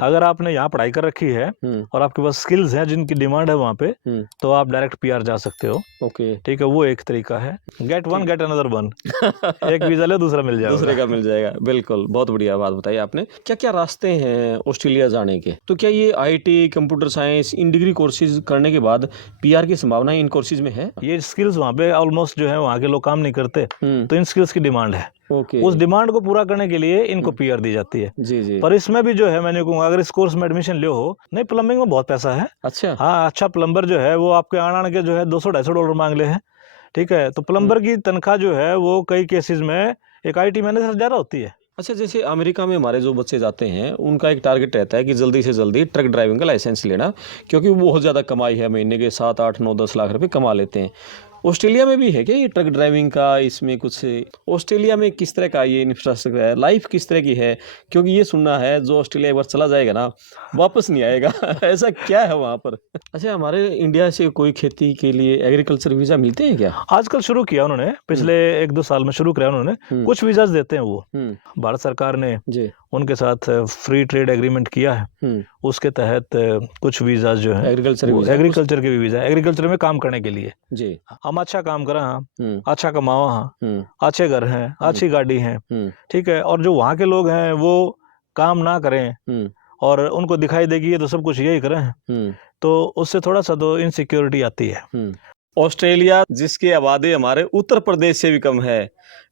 अगर आपने यहाँ पढ़ाई कर रखी है और आपके पास स्किल्स हैं जिनकी डिमांड है वहाँ पे, तो आप डायरेक्ट पीआर जा सकते हो। ओके, ठीक है, वो एक तरीका है। Get one get another one. एक वीजा ले दूसरा मिल जाएगा, दूसरे का मिल जाएगा। बिल्कुल, बहुत बढ़िया बात बताई आपने। क्या क्या रास्ते हैं ऑस्ट्रेलिया जाने के? तो क्या ये IT, computer science, in degree courses करने के बाद पीआर की संभावना इन कोर्सेज में है? ये स्किल्स वहाँ पे ऑलमोस्ट जो है वहाँ के लोग काम नहीं करते, तो इन स्किल्स की डिमांड है। ओके, उस डिमांड को पूरा करने के लिए इनको पीआर दी जाती है। जी जी। पर इसमें भी जो है मैंने कहूँगा, अगर इस कोर्स में एडमिशन लियो हो, नहीं प्लम्बिंग में बहुत पैसा है। अच्छा, हाँ, अच्छा प्लम्बर जो है वो आपके आण के जो है $200-250 मांग ले हैं। ठीक है, तो प्लम्बर की तनख्वाह जो है वो कई केसेस में एक आईटी मैनेजर से ज़्यादा होती है। अच्छा, जैसे अमेरिका में हमारे जो बच्चे जाते हैं उनका एक टारगेट रहता है कि जल्दी से जल्दी ट्रक ड्राइविंग का लाइसेंस लेना, क्योंकि वो बहुत ज़्यादा कमाई है, महीने के 7, 8, 9, 10 लाख रुपए कमा लेते हैं। ऑस्ट्रेलिया में भी है क्या ये ट्रक ड्राइविंग का? इसमें कुछ ऑस्ट्रेलिया में किस तरह का ये इंफ्रास्ट्रक्चर है, लाइफ किस तरह की है? क्योंकि ये सुनना है जो ऑस्ट्रेलिया एक बार चला जाएगा ना वापस नहीं आएगा। ऐसा क्या है वहाँ पर? अच्छा, हमारे इंडिया से कोई खेती के लिए एग्रीकल्चर वीज़ा मिलते हैं क्या? आजकल शुरू किया उन्होंने, पिछले 1-2 साल में शुरू किया उन्होंने। कुछ वीजाज देते हैं वो, भारत सरकार ने जी, उनके साथ फ्री ट्रेड एग्रीमेंट किया है। उसके तहत कुछ वीजाज जो है एग्रीकल्चर के भी वीजा, एग्रीकल्चर में काम करने के लिए। जी, हम अच्छा काम करा, हाँ अच्छा कमावा, हाँ अच्छे घर हैं, अच्छी गाड़ी है, ठीक है। और जो वहाँ के लोग हैं वो काम ना करें और उनको दिखाई देगी ये तो सब कुछ यही करें, तो उससे थोड़ा सा तो इनसिक्योरिटी आती है। ऑस्ट्रेलिया जिसकी आबादी हमारे उत्तर प्रदेश से भी कम है,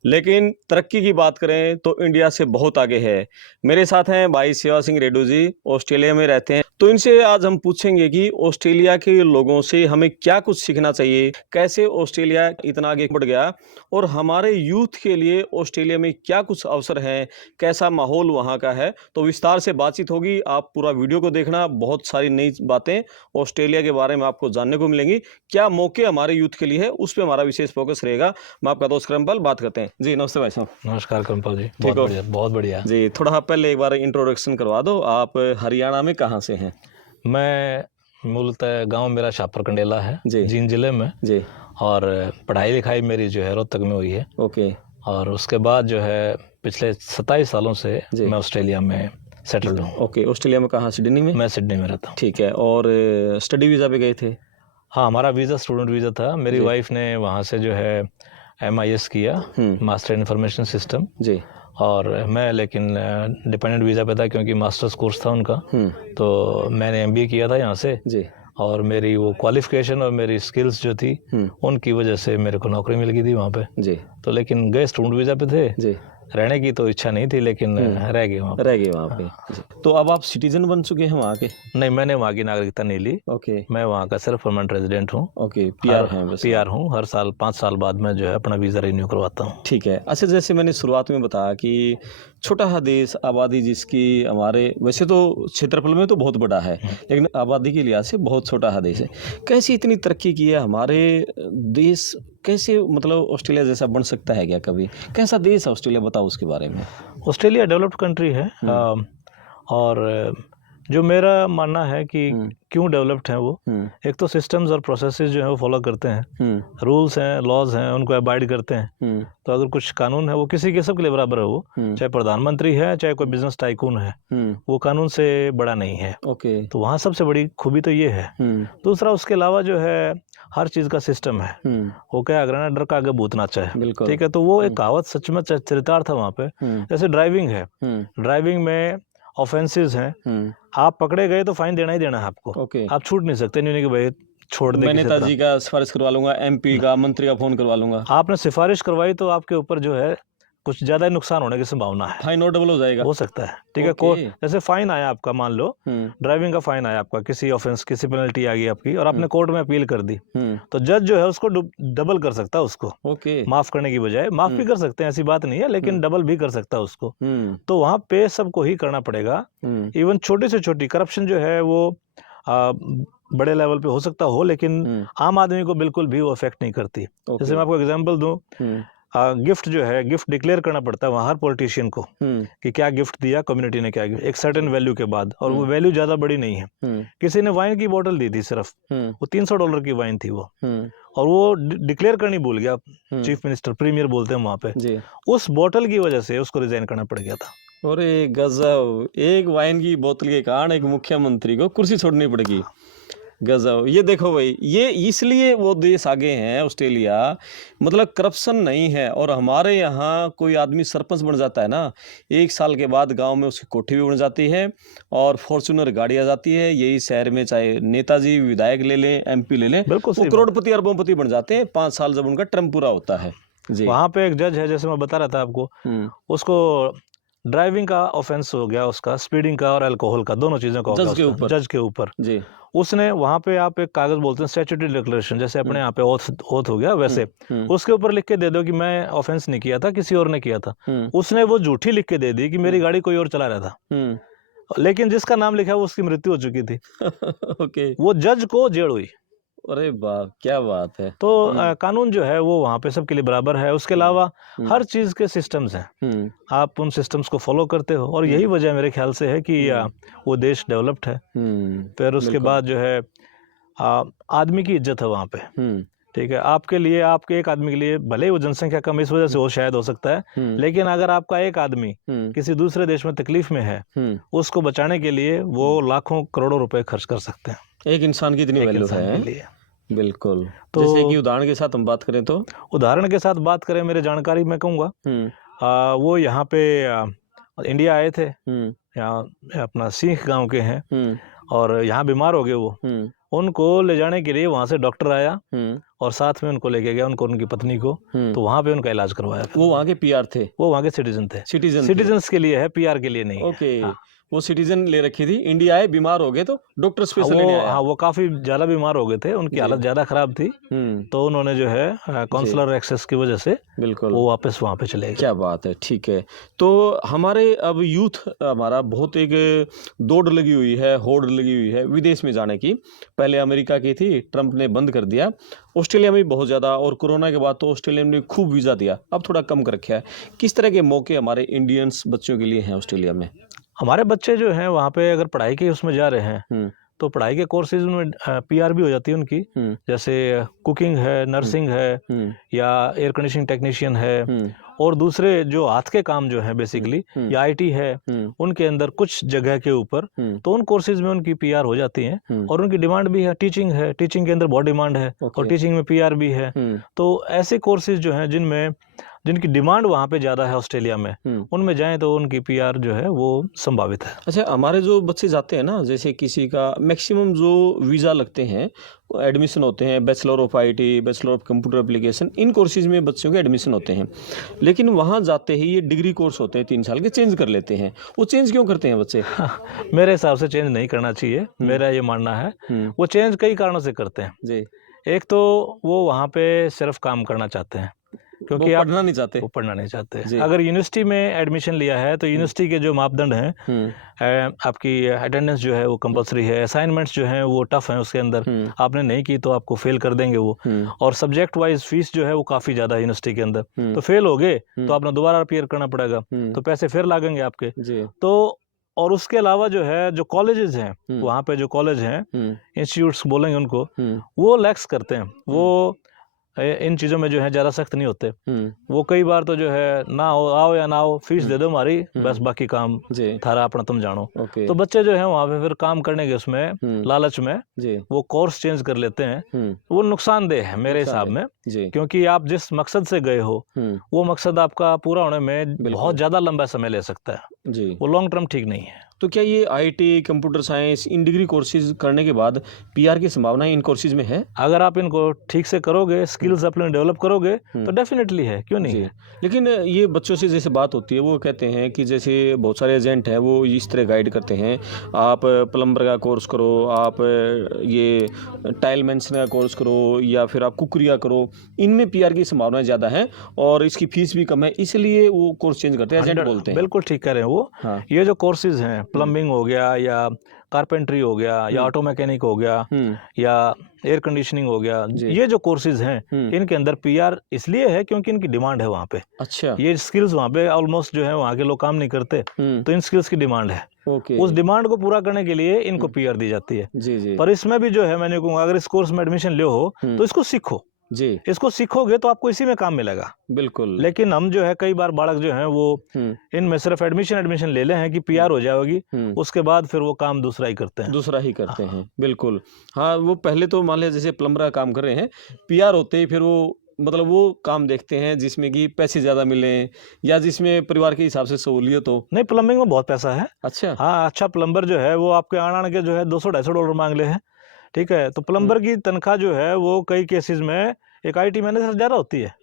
लेकिन तरक्की की बात करें तो इंडिया से बहुत आगे है। मेरे साथ हैं भाई सेवा सिंह रेड्डू जी, ऑस्ट्रेलिया में रहते हैं। तो इनसे आज हम पूछेंगे कि ऑस्ट्रेलिया के लोगों से हमें क्या कुछ सीखना चाहिए, कैसे ऑस्ट्रेलिया इतना आगे बढ़ गया और हमारे यूथ के लिए ऑस्ट्रेलिया में क्या कुछ अवसर हैं, कैसा माहौल वहाँ का है। तो विस्तार से बातचीत होगी, आप पूरा वीडियो को देखना। बहुत सारी नई बातें ऑस्ट्रेलिया के बारे में आपको जानने को मिलेंगी। क्या मौके हमारे यूथ के लिए है, उस पर हमारा विशेष फोकस रहेगा। मैं आपका दोस्त करमपाल बात करते हैं। जी नमस्ते भाई साहब। नमस्कार करमपाल जी, ठीक हो? बहुत बढ़िया जी, थोड़ा पहले एक बार इंट्रोडक्शन करवा दो। आप हरियाणा में कहाँ से हैं? मैं मूलतः गांव मेरा शाहपुर कंडेला है जी, जींद जिले में जी, और पढ़ाई लिखाई मेरी जो है रोहतक में हुई है। ओके, और उसके बाद जो है पिछले 27 सालों से मैं ऑस्ट्रेलिया में सेटल्ड हूँ। ओके, ऑस्ट्रेलिया में कहाँ? सिडनी में? मैं सिडनी में रहता हूँ। ठीक है, और स्टडी वीज़ा पे गए थे? हाँ, हमारा वीज़ा स्टूडेंट वीज़ा था। मेरी वाइफ ने वहाँ से जो है MIS किया, मास्टर इन्फॉर्मेशन सिस्टम जी, और मैं लेकिन डिपेंडेंट वीज़ा पे था क्योंकि मास्टर्स कोर्स था उनका। तो मैंने MBA किया था यहाँ से जी, और मेरी वो क्वालिफिकेशन और मेरी स्किल्स जो थी उनकी वजह से मेरे को नौकरी मिल गई थी वहाँ पे। जी, तो लेकिन गए स्टूडेंट वीज़ा पे थे, जी, रहने की तो इच्छा नहीं थी लेकिन रह गए वहाँ पे। जी। तो अब आप सिटीजन बन चुके हैं वहाँ के? नहीं, मैंने वहाँ की नागरिकता नहीं ली। ओके, मैं वहाँ का सिर्फ परमानेंट रेजिडेंट हूँ। ओके, पीआर हैं बस? पीआर हूँ। हर साल 5 साल बाद मैं जो है अपना वीज़ा रिन्यू करवाता हूँ। ठीक है। अच्छा, जैसे मैंने शुरुआत में बताया कि छोटा सा देश, आबादी जिसकी हमारे वैसे तो क्षेत्रफल में तो बहुत बड़ा है, लेकिन आबादी के लिहाज से बहुत छोटा सा देश है। कैसे इतनी तरक्की की है हमारे देश? कैसे मतलब ऑस्ट्रेलिया जैसा बन सकता है क्या कभी? कैसा देश है ऑस्ट्रेलिया, बताओ उसके बारे में। ऑस्ट्रेलिया डेवलप्ड कंट्री है और जो मेरा मानना है कि क्यों डेवलप्ड है वो, एक तो सिस्टम्स और प्रोसेसेस जो है वो फॉलो करते हैं, रूल्स हैं, लॉज हैं, उनको अबाइड करते हैं। तो अगर कुछ कानून है वो किसी के सब के लिए बराबर है, वो चाहे प्रधानमंत्री है चाहे कोई बिजनेस टाइकून है, वो कानून से बड़ा नहीं है। ओके, तो वहाँ सबसे बड़ी खूबी तो ये है। दूसरा उसके अलावा जो है हर चीज़ का सिस्टम है। वो क्या अगर ना डर का आगे भूत नाचा है, ठीक है। तो वो एक कहावत सच में चरितार्थ था वहाँ पे। जैसे ड्राइविंग है, ड्राइविंग में ऑफेंसेस हैं, आप पकड़े गए तो फाइन देना ही देना है आपको। ओके, आप छूट नहीं सकते, नहीं कि भाई छोड़ दे। मैं नेताजी का सिफारिश करवा लूंगा, MP का, मंत्री का फोन करवा लूंगा। आपने सिफारिश करवाई तो आपके ऊपर जो है कुछ ज्यादा ही नुकसान होने की संभावना है। फाइन और डबल हो जाएगा? हो सकता है, ठीक है। जैसे फाइन आया आपका, मान लो ड्राइविंग का फाइन आया आपका, किसी ऑफेंस, किसी पेनल्टी आ गई आपकी और आपने कोर्ट में अपील कर दी, तो जज जो है उसको डबल कर सकता है उसको। माफ करने की बजाय माफ भी कर सकते हैं, ऐसी बात नहीं है, लेकिन डबल भी कर सकता है उसको। तो वहाँ पे सबको ही करना पड़ेगा। इवन छोटी से छोटी करप्शन जो है वो बड़े लेवल पे हो सकता हो, लेकिन आम आदमी को बिल्कुल भी वो अफेक्ट नहीं करती। जैसे मैं आपको एग्जांपल दूं, गिफ्ट जो है, गिफ्ट डिक्लेयर करना पड़ता है वहाँ हर पॉलिटिशियन को कि क्या गिफ्ट दिया कम्युनिटी ने, क्या एक सर्टेन वैल्यू के बाद, और वो वैल्यू ज्यादा बड़ी नहीं है। किसी ने वाइन की बोतल दी थी सिर्फ, वो $300 की वाइन थी वो, और वो डिक्लेयर करनी भूल गया, चीफ मिनिस्टर, प्रीमियर बोलते हैं वहाँ पे, उस बोतल की वजह से उसको रिजाइन करना पड़ गया था। अरे गजब, एक वाइन की बोतल के कारण एक मुख्यमंत्री को कुर्सी छोड़नी पड़ेगी। गजब। ये देखो भाई, ये इसलिए वो देश आगे हैं ऑस्ट्रेलिया, मतलब करप्शन नहीं है। और हमारे यहाँ कोई आदमी सरपंच बन जाता है ना, 1 साल के बाद गांव में उसकी कोठी भी बन जाती है और फॉर्च्यूनर गाड़ी आ जाती है। यही शहर में चाहे नेताजी विधायक ले लें, MP ले लें, बिल्कुल वो सही करोड़पति अरबोंपति बन जाते हैं 5 साल जब उनका टर्म पूरा होता है जी। वहाँ पे एक जज है, जैसे मैं बता रहा था आपको, उसको ड्राइविंग का ऑफेंस हो गया, उसका स्पीडिंग का और अल्कोहल का, दोनों चीजों का हो जज के गया ऊपर जज के ऊपर जी। उसने वहां पे आप एक कागज बोलते हैं स्टैट्यूटरी डिक्लेरेशन, जैसे अपने यहाँ पे ओथ हो गया, वैसे उसके ऊपर लिख के दे दो कि मैं ऑफेंस नहीं किया था, किसी और ने किया था। उसने वो झूठी लिख के दे दी कि मेरी गाड़ी कोई और चला रहा था, लेकिन जिसका नाम लिखा है वो उसकी मृत्यु हो चुकी थी। ओके। वो जज को जेल हुई। अरे वाह, क्या बात है। तो कानून जो है वो वहाँ पे सबके लिए बराबर है। उसके अलावा हर चीज के सिस्टम्स हैं, आप उन सिस्टम्स को फॉलो करते हो, और यही वजह मेरे ख्याल से है कि वो देश डेवलप्ड है। फिर उसके बाद जो है आदमी की इज्जत है वहाँ पे, ठीक है। आपके लिए, आपके एक आदमी के लिए, भले ही वो जनसंख्या कम इस वजह से हो, शायद हो सकता है, लेकिन अगर आपका एक आदमी किसी दूसरे देश में तकलीफ में है, उसको बचाने के लिए वो लाखों करोड़ों रुपए खर्च कर सकते हैं। एक इंसान की इतनी वैल्यू है। लिए बिल्कुल। तो जैसे कि उदाहरण के साथ हम बात करें तो, उदाहरण के साथ बात करें, मेरे जानकारी में कहूँगा, वो यहाँ पे इंडिया आए थे, यहाँ अपना सिंह गांव के हैं, और यहाँ बीमार हो गए वो। उनको ले जाने के लिए वहाँ से डॉक्टर आया और साथ में उनको लेके गया, उनको, उनकी पत्नी को, तो वहाँ पे उनका इलाज करवाया। वो वहाँ के PR थे? वो वहाँ के सिटीजन थे। सिटीजन्स के लिए है, PR के लिए नहीं। ओके। वो सिटीजन ले रखी थी, इंडिया आए, बीमार हो गए तो डॉक्टर स्पेशल लेने आया। हाँ, वो काफी ज्यादा बीमार हो गए थे, उनकी हालत ज्यादा खराब थी, तो उन्होंने जो है काउंसलर एक्सेस की वजह से बिल्कुल वो वापस वहाँ पे चले गए। क्या बात है, ठीक है। तो हमारे अब यूथ, हमारा बहुत एक दौड़ लगी हुई है, होड़ लगी हुई है विदेश में जाने की। पहले अमेरिका की थी, ट्रंप ने बंद कर दिया। ऑस्ट्रेलिया में भी बहुत ज़्यादा, और कोरोना के बाद तो ऑस्ट्रेलिया ने खूब वीज़ा दिया, अब थोड़ा कम कर रखा है। किस तरह के मौके हमारे इंडियंस बच्चों के लिए हैं ऑस्ट्रेलिया में? हमारे बच्चे जो हैं वहाँ पे अगर पढ़ाई के उसमें जा रहे हैं, तो पढ़ाई के कोर्सेज में PR भी हो जाती है उनकी, जैसे कुकिंग है, नर्सिंग है, या एयर कंडीशनिंग टेक्नीशियन है, और दूसरे जो हाथ के काम जो है बेसिकली, या IT है, उनके अंदर कुछ जगह के ऊपर, तो उन कोर्सेज में उनकी PR हो जाती है, और उनकी डिमांड भी है। टीचिंग है, टीचिंग के अंदर बहुत डिमांड है, और टीचिंग में PR भी है। तो ऐसे कोर्सेज जो हैं जिनकी डिमांड वहाँ पे ज़्यादा है ऑस्ट्रेलिया में, उनमें जाएं तो उनकी PR जो है वो संभावित है। अच्छा, हमारे जो बच्चे जाते हैं ना, जैसे किसी का मैक्सिमम जो वीज़ा लगते हैं, एडमिशन होते हैं, bachelor of IT, bachelor of computer application, in courses में बच्चों के एडमिशन होते हैं। लेकिन वहाँ जाते ही ये डिग्री कोर्स होते हैं 3 साल के, चेंज कर लेते हैं। वो चेंज क्यों करते हैं बच्चे? मेरे हिसाब से चेंज नहीं करना चाहिए, मेरा ये मानना है। वो चेंज कई कारणों से करते हैं जी। एक तो वो वहाँ पे सिर्फ काम करना चाहते हैं, क्योंकि वो पढ़ना नहीं चाहते। वो पढ़ना नहीं चाहते। अगर यूनिवर्सिटी में एडमिशन लिया है तो यूनिवर्सिटी के जो मापदंड हैं, आपकी अटेंडेंस जो है वो कंपलसरी है, असाइनमेंट्स जो हैं वो टफ हैं, उसके अंदर आपने नहीं की तो आपको फेल कर देंगे वो, और सब्जेक्ट वाइज फीस जो है वो काफ़ी ज़्यादा है यूनिवर्सिटी के अंदर। तो फेल हो गए तो आपने दोबारा अपीयर करना पड़ेगा, तो पैसे फिर लागेंगे आपके। तो और उसके अलावा जो है, जो कॉलेजेस हैं वहाँ पे, जो कॉलेज हैं, इंस्टीट्यूट्स बोलेंगे उनको, वो लैक्स करते हैं, वो इन चीज़ों में जो है ज़्यादा सख्त नहीं होते। वो कई बार तो जो है ना हो, आओ या ना हो, फीस दे दो हमारी, बस बाकी काम थारा अपना तुम जानो। तो बच्चे जो है वहाँ पे फिर काम करने के उसमें लालच में वो कोर्स चेंज कर लेते हैं। वो नुकसानदेह है मेरे हिसाब में, क्योंकि आप जिस मकसद से गए हो वो मकसद आपका पूरा होने में बहुत ज़्यादा लंबा समय ले सकता है, वो लॉन्ग टर्म ठीक नहीं है। तो क्या ये IT, computer science, in degree courses करने के बाद PR की संभावना इन कोर्सेज में है? अगर आप इनको ठीक से करोगे, स्किल्स अपने डेवलप करोगे, तो डेफिनेटली है, क्यों नहीं है। लेकिन ये बच्चों से जैसे बात होती है, वो कहते हैं कि जैसे बहुत सारे एजेंट हैं वो इस तरह गाइड करते हैं, आप प्लम्बर का कोर्स करो, आप ये टाइल मेंशन का कोर्स करो, या फिर आप कुकरी का करो, इनमें PR की संभावना ज़्यादा है और इसकी फीस भी कम है, इसलिए वो कोर्स चेंज करते हैं, एजेंट बोलते हैं। बिल्कुल ठीक कह रहे हैं वो। ये जो कोर्सेज हैं, प्लम्बिंग हो गया, या कारपेंट्री हो गया, या ऑटो मैकेनिक हो गया, या एयर कंडीशनिंग हो गया, ये जो कोर्सेज हैं इनके अंदर PR इसलिए है क्योंकि इनकी डिमांड है वहाँ पे। अच्छा। ये स्किल्स वहाँ पे ऑलमोस्ट जो है वहाँ के लोग काम नहीं करते, तो इन स्किल्स की डिमांड है। उस डिमांड को पूरा करने के लिए इनको PR दी जाती है। पर इसमें भी जो है, मैंने कहूँगा, अगर इस कोर्स में एडमिशन ले हो तो इसको सीखो, जी। इसको सीखोगे तो आपको इसी में काम मिलेगा। बिल्कुल। लेकिन हम जो है कई बार बालक जो है वो इनमें सिर्फ एडमिशन ले ले हैं कि पीआर हो जाएगी, उसके बाद फिर वो काम दूसरा ही करते हैं। दूसरा ही करते हैं, बिल्कुल। हाँ, वो पहले तो मान लिया जैसे प्लम्बर का काम कर रहे हैं, पीआर होते ही फिर वो मतलब वो काम देखते हैं जिसमें कि पैसे ज़्यादा मिलें या जिसमें परिवार के हिसाब से सहूलियत हो। नहीं, प्लम्बिंग में बहुत पैसा है। अच्छा। हाँ, अच्छा प्लम्बर जो है वो आपके आण के जो है $200-250 मांग ले हैं, ठीक है। तो प्लम्बर की तनख्वाह जो है वो कई केसेस में एक आईटी मैनेजर से ज़्यादा होती है।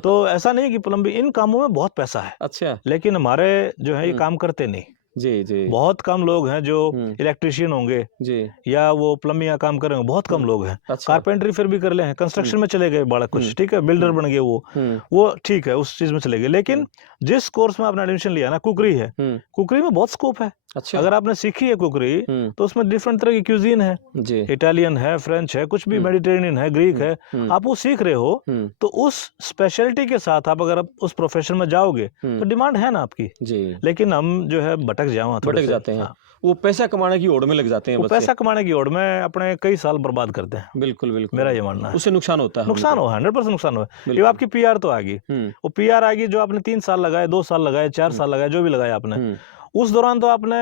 तो ऐसा नहीं कि प्लम्बिंग, इन कामों में बहुत पैसा है। अच्छा। लेकिन हमारे जो है ये काम करते नहीं। जी, जी। बहुत कम लोग हैं जो इलेक्ट्रिशियन होंगे जी। या वो प्लम्बिंग का काम करेंगे, बहुत कम लोग हैं। अच्छा। कारपेंटरी फिर भी कर ले हैं, कंस्ट्रक्शन में चले गए बालक कुछ, ठीक है, बिल्डर बन गए वो ठीक है, उस चीज में चले गए। लेकिन जिस कोर्स में आपने एडमिशन लिया ना, कुकरी है, कुकरी में बहुत स्कोप है। अच्छा। अगर आपने सीखी है कुकरी तो उसमें डिफरेंट तरह की क्यूजीन है, जी। इटालियन है, फ्रेंच है, कुछ भी मेडिटेरेनियन है, ग्रीक है, आप वो सीख रहे हो तो उस स्पेशलिटी के साथ आप अगर उस प्रोफेशन में जाओगे तो डिमांड है ना आपकी। जी। लेकिन हम जो है भटक जाते हैं। वो पैसा कमाने की ओड़ में लग जाते हैं वो पैसा कमाने की ओर में अपने कई साल बर्बाद करते हैं। बिल्कुल, बिल्कुल। मेरा ये मानना है। उससे नुकसान होता है। नुकसान हो, 100% नुकसान हो। ये आपकी पीआर तो आ गई, वो पीआर आ गई जो आपने 3 साल लगाए, 2 साल लगाए, 4 साल लगाए, जो भी लगाया आपने, उस दौरान तो आपने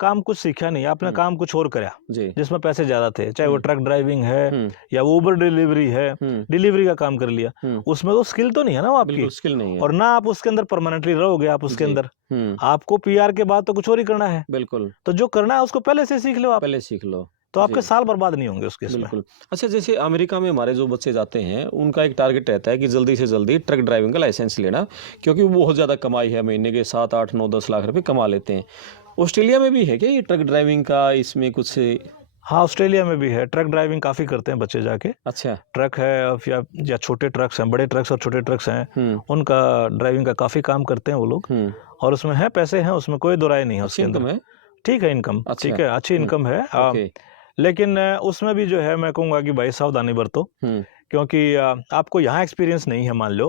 काम कुछ सीखा नहीं, आपने काम कुछ और करा जिसमें पैसे ज्यादा थे, चाहे वो ट्रक ड्राइविंग है या वो उबर डिलीवरी है, डिलीवरी का काम कर लिया, उसमें तो स्किल तो नहीं है ना वो आपकी, स्किल नहीं है। और ना आप उसके अंदर परमानेंटली रहोगे आप उसके अंदर। आपको पीआर के बाद तो कुछ और ही करना है। बिल्कुल। तो जो करना है उसको पहले से सीख लो आप, पहले सीख लो तो आपके साल बर्बाद नहीं होंगे उसके इसमें। बिल्कुल। अच्छा, जैसे अमेरिका में हमारे जो बच्चे जाते हैं उनका एक टारगेट रहता है कि जल्दी से जल्दी ट्रक ड्राइविंग का लाइसेंस लेना, क्योंकि वो बहुत ज़्यादा कमाई है, महीने के 7, 8, 9, 10 लाख रुपए कमा लेते हैं। ऑस्ट्रेलिया में भी है क्या ये ट्रक ड्राइविंग का, इसमें कुछ? हाँ, ऑस्ट्रेलिया में भी है, ट्रक ड्राइविंग काफ़ी करते हैं बच्चे जाके। अच्छा। ट्रक है या छोटे ट्रक्स हैं, बड़े ट्रक्स और छोटे ट्रक्स हैं, उनका ड्राइविंग का काफ़ी काम करते हैं वो लोग, और उसमें है पैसे हैं, उसमें कोई दो राय नहीं है। उसके अंदर ठीक है इनकम, ठीक है, अच्छी इनकम है। लेकिन उसमें भी जो है मैं कहूँगा कि भाई सावधानी बरतो, क्योंकि आपको यहाँ एक्सपीरियंस नहीं है, मान लो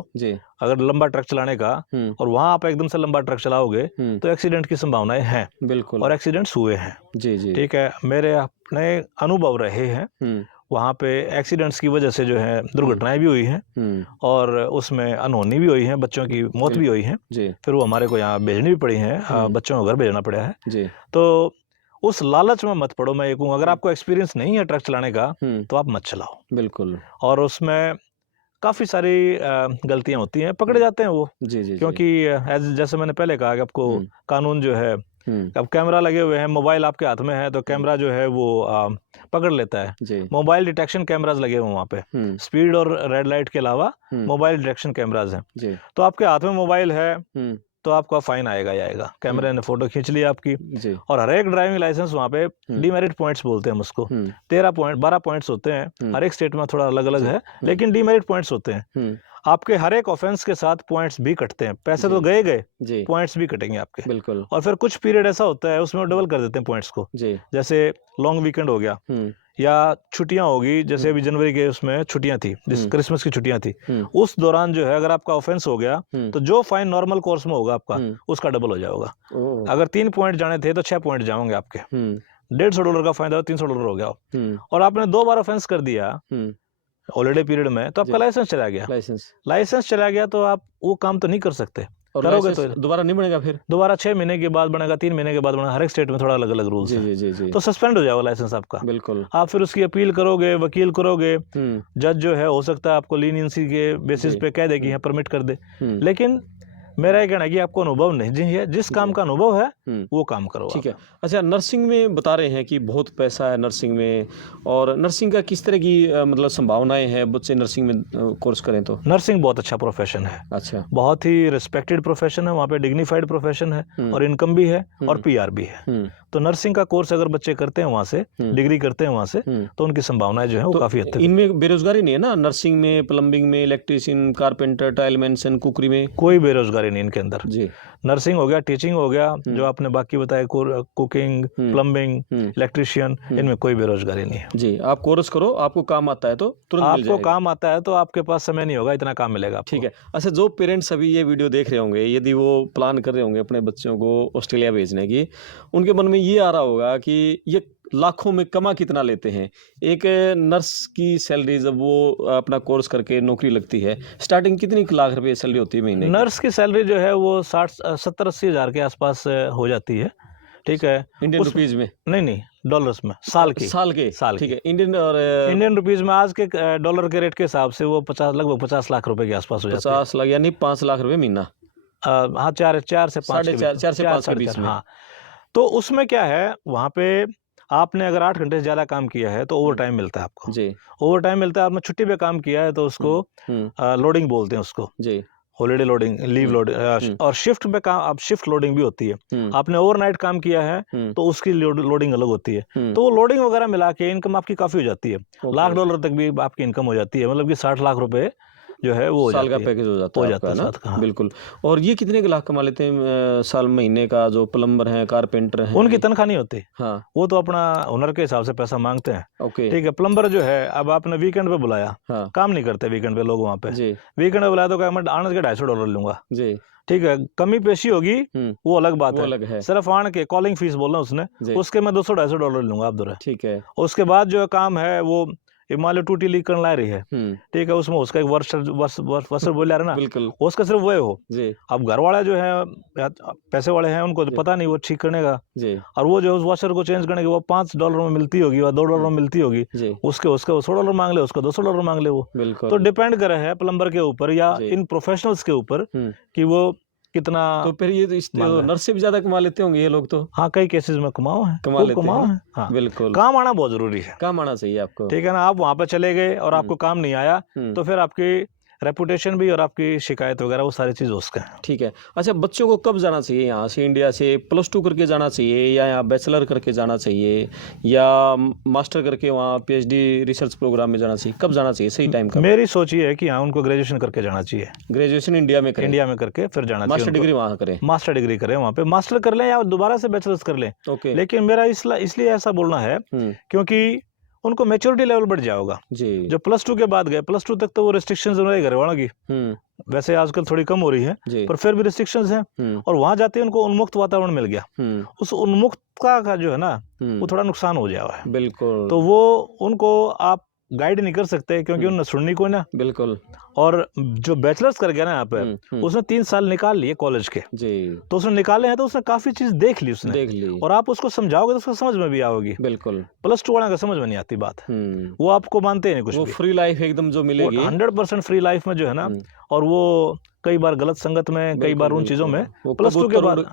अगर लंबा ट्रक चलाने का, और वहाँ आप एकदम से लंबा ट्रक चलाओगे तो एक्सीडेंट की संभावनाएं हैं। बिल्कुल। और एक्सीडेंट्स हुए हैं। जी, जी। ठीक है, मेरे अपने अनुभव रहे हैं, वहाँ पे एक्सीडेंट्स की वजह से जो है दुर्घटनाएं भी हुई हैं, और उसमें अनहोनी भी हुई है, बच्चों की मौत भी हुई है, फिर वो हमारे को यहाँ भेजनी भी पड़ी है, बच्चों को घर भेजना पड़ा है। तो उस लालच में मत पड़ो, मैं ये कहूँगा, अगर आपको एक्सपीरियंस नहीं है ट्रक चलाने का तो आप मत चलाओ। बिल्कुल। और उसमें काफ़ी सारी गलतियां होती हैं, पकड़े जाते हैं वो। जी, क्योंकि जैसे मैंने पहले कहा कि आपको कानून जो है, अब कैमरा लगे हुए हैं, मोबाइल आपके हाथ में है, तो कैमरा जो है वो पकड़ लेता है। मोबाइल डिटेक्शन कैमराज लगे हुए वहाँ पे, स्पीड और रेड लाइट के अलावा मोबाइल डिटेक्शन कैमराज हैं। तो आपके हाथ में मोबाइल है तो आपका फाइन आएगा ही आएगा। कैमरे ने फोटो खींच ली आपकी, और हर एक ड्राइविंग लाइसेंस वहाँ पे डीमेरिट पॉइंट्स बोलते हैं हम उसको, 12 पॉइंट्स होते हैं, हर एक स्टेट में थोड़ा अलग अलग है, लेकिन डीमेरिट पॉइंट्स होते हैं। आपके हर एक ऑफेंस के साथ पॉइंट्स भी कटते हैं, पैसे तो गए, पॉइंट्स भी कटेंगे आपके। बिल्कुल। और फिर कुछ पीरियड ऐसा होता है उसमें डबल कर देते हैं पॉइंट्स को, जैसे लॉन्ग वीकेंड हो गया या छुट्टियां होगी, जैसे अभी जनवरी के उसमें छुट्टियां थी, जिस क्रिसमस की छुट्टियां थी, उस दौरान जो है अगर आपका ऑफेंस हो गया तो जो फाइन नॉर्मल कोर्स में होगा आपका उसका डबल हो जाएगा। अगर 3 पॉइंट जाने थे तो 6 पॉइंट जाओगे आपके। $150 का फाइन था, $300 हो गया। और आपने 2 बार ऑफेंस कर दिया हॉलिडे पीरियड में, तो आपका लाइसेंस चला गया। लाइसेंस चला गया तो आप वो काम तो नहीं कर सकते, और करोगे तो दोबारा नहीं बनेगा, फिर दोबारा 6 महीने के बाद बनेगा, 3 महीने के बाद बनेगा, हर एक स्टेट में थोड़ा अलग अलग रूल्स हैं। तो सस्पेंड हो जाएगा लाइसेंस आपका। बिल्कुल। आप फिर उसकी अपील करोगे, वकील करोगे, जज जो है हो सकता है आपको लीनियंसी के बेसिस पे कह दे कि यहाँ परमिट कर दे। लेकिन मेरा ये कहना है कि आपको अनुभव नहीं है, जिस काम का अनुभव है वो काम करो। ठीक है। अच्छा, नर्सिंग में बता रहे हैं कि बहुत पैसा है नर्सिंग में, और नर्सिंग का किस तरह की मतलब संभावनाएं हैं बच्चे नर्सिंग में कोर्स करें तो? नर्सिंग बहुत अच्छा प्रोफेशन है। अच्छा। बहुत ही रिस्पेक्टेड प्रोफेशन है, वहाँ पे डिग्निफाइड प्रोफेशन है, और इनकम भी है, और पीआर भी है। तो नर्सिंग का कोर्स अगर बच्चे करते हैं वहाँ से, डिग्री करते हैं वहाँ से, तो उनकी संभावनाएं जो है वो काफी हद तक। इनमें बेरोजगारी नहीं है ना? नर्सिंग में, प्लम्बिंग में, इलेक्ट्रीशियन, कारपेंटर, टाइलमैन, कुकरी में कोई बेरोजगारी नहीं इनके अंदर। जी। नर्सिंग हो गया, टीचिंग हो गया, जो आपने बाकी बताया, कुकिंग, प्लम्बिंग, इलेक्ट्रिशियन, इनमें कोई बेरोजगारी नहीं है। जी, आप कोर्स करो, आपको काम आता है तो तुरंत मिल जाएगा। आपको काम आता है तो आपके पास समय नहीं होगा, इतना काम मिलेगा आपको। ठीक है। अच्छा, जो पेरेंट्स अभी ये वीडियो देख रहे होंगे, यदि वो प्लान कर रहे होंगे अपने बच्चों को ऑस्ट्रेलिया भेजने की, उनके मन में ये आ रहा होगा कि ये लाखों में कमा कितना लेते हैं? एक नर्स की सैलरी जब वो अपना कोर्स करके नौकरी लगती है, स्टार्टिंग कितनी लाख रुपए सैलरी होती है महीने की? नर्स की सैलरी जो है वो 60-70-80 हज़ार के आसपास हो जाती है, ठीक है। इंडियन रुपीज में? नहीं, डॉलर्स में, साल की। साल ठीक है। इंडियन और इंडियन रुपीज में आज के डॉलर के रेट के हिसाब से वो लगभग 50 लाख रुपए के आसपास हो जाती है। 50 लाख यानी 5 लाख रुपए महीना। हाँ, 4 से 5 4 से 5 के बीच में। हाँ, तो उसमें क्या है, वहाँ पे आपने अगर 8 घंटे से ज़्यादा काम किया है तो ओवर टाइम मिलता है आपको जी। ओवर टाइम मिलता है। आपने छुट्टी पे काम किया है तो उसको लोडिंग बोलते हैं उसको जी। Holiday loading, leave loading. और शिफ्ट पे काम, आप शिफ्ट लोडिंग भी होती है। आपने ओवरनाइट काम किया है तो उसकी लोडिंग अलग होती है। तो वो लोडिंग वगैरह मिला के इनकम आपकी काफी हो जाती है। $1,00,000 तक भी आपकी इनकम हो जाती है, मतलब कि 60 लाख रुपए जो है वो साल का पैकेज हो जाता है ना? हाँ। बिल्कुल। और ये कितने लाख कमा लेते हैं साल महीने का, जो प्लम्बर हैं, कारपेंटर हैं? उनकी तनख्वाह नहीं होती। हाँ, वो तो अपना हुनर के हिसाब से पैसा मांगते हैं। ओके, ठीक है। प्लम्बर जो है, अब आपने वीकेंड पे बुलाया, हाँ, काम नहीं करते वीकेंड पे लोग वहाँ पे। जी वीकेंड पे बुलाया तो क्या, मैं आने के $250 लूंगा। जी। ठीक है, कमी पेशी होगी वो अलग बात वो है। अलग है। सिर्फ आने के कॉलिंग फीस बोलना उसने, उसके मैं $200-250 लूंगा आप दो। ठीक है। उसके बाद जो काम है वो मान लो टूटी लीक करने ला रही है, ठीक है, उसमें उसका एक वर्षर बोला रहे ना, बिल्कुल। उसका सिर्फ वो हो। जी। अब घर वाले जो है पैसे वाले हैं, उनको तो पता नहीं वो ठीक करने का। जी। और वो जो उस वॉशर को चेंज करने की वो $5 में मिलती होगी और $2 में मिलती होगी, उसके $100 मांग ले, उसका $200 मांग ले वो। बिल्कुल। तो डिपेंड करे है प्लम्बर के ऊपर या इन प्रोफेशनल्स के ऊपर कि वो कितना। तो फिर ये तो नर्स से भी ज्यादा कमा लेते होंगे ये लोग तो? हाँ, कई केसेस में कमाओ है, कमाओ है। हाँ, बिल्कुल। काम आना बहुत जरूरी है, काम आना चाहिए आपको। ठीक है ना। आप वहां पे चले गए और आपको काम नहीं आया तो फिर आपकी रेपुटेशन भी और आपकी शिकायत वगैरह वो सारी चीज उसका है। ठीक है। अच्छा, बच्चों को कब जाना चाहिए यहाँ से, इंडिया से +2 करके जाना चाहिए, या यहाँ बैचलर करके जाना चाहिए, या मास्टर करके वहाँ PhD रिसर्च प्रोग्राम में जाना चाहिए? कब जाना चाहिए, सही टाइम का? मेरी सोच ये है कि यहाँ उनको ग्रेजुएशन करके जाना चाहिए। ग्रेजुएशन इंडिया में करें? इंडिया में करके फिर जाना चाहिए। मास्टर डिग्री वहाँ करें? मास्टर डिग्री करें वहाँ पे, मास्टर कर लें या दोबारा से बैचलर्स कर लें। ओके। लेकिन मेरा इसलिए ऐसा बोलना है क्योंकि उनको मैच्योरिटी लेवल बढ़ जाएगा जी। जो +2 के बाद गए, +2 तक तो वो रिस्ट्रिक्शंस रहे घर वालों की, वैसे आजकल थोड़ी कम हो रही है पर फिर भी रिस्ट्रिक्शंस हैं। और वहां जाते हैं उनको उन्मुक्त वातावरण मिल गया, उस उन्मुक्त का जो है ना वो थोड़ा नुकसान हो जाएगा। बिल्कुल। तो वो उनको आप गाइड नहीं कर सकते क्योंकि उन्हें सुननी को ना। बिल्कुल। और जो बैचलर्स कर गया ना यहाँ पे, उसने 3 साल निकाल लिए कॉलेज के जी। तो उसने निकाले हैं तो उसने काफी चीज देख ली और आप उसको समझाओगे तो उसको समझ में भी आओगी। बिल्कुल। +2 वाला का समझ में नहीं आती बात, वो आपको मानते नहीं कुछ वो फ्री लाइफ एकदम जो मिलेगी 100% फ्री लाइफ में जो है ना, और वो कई बार गलत संगत में, कई बार उन चीजों में +2 के बाद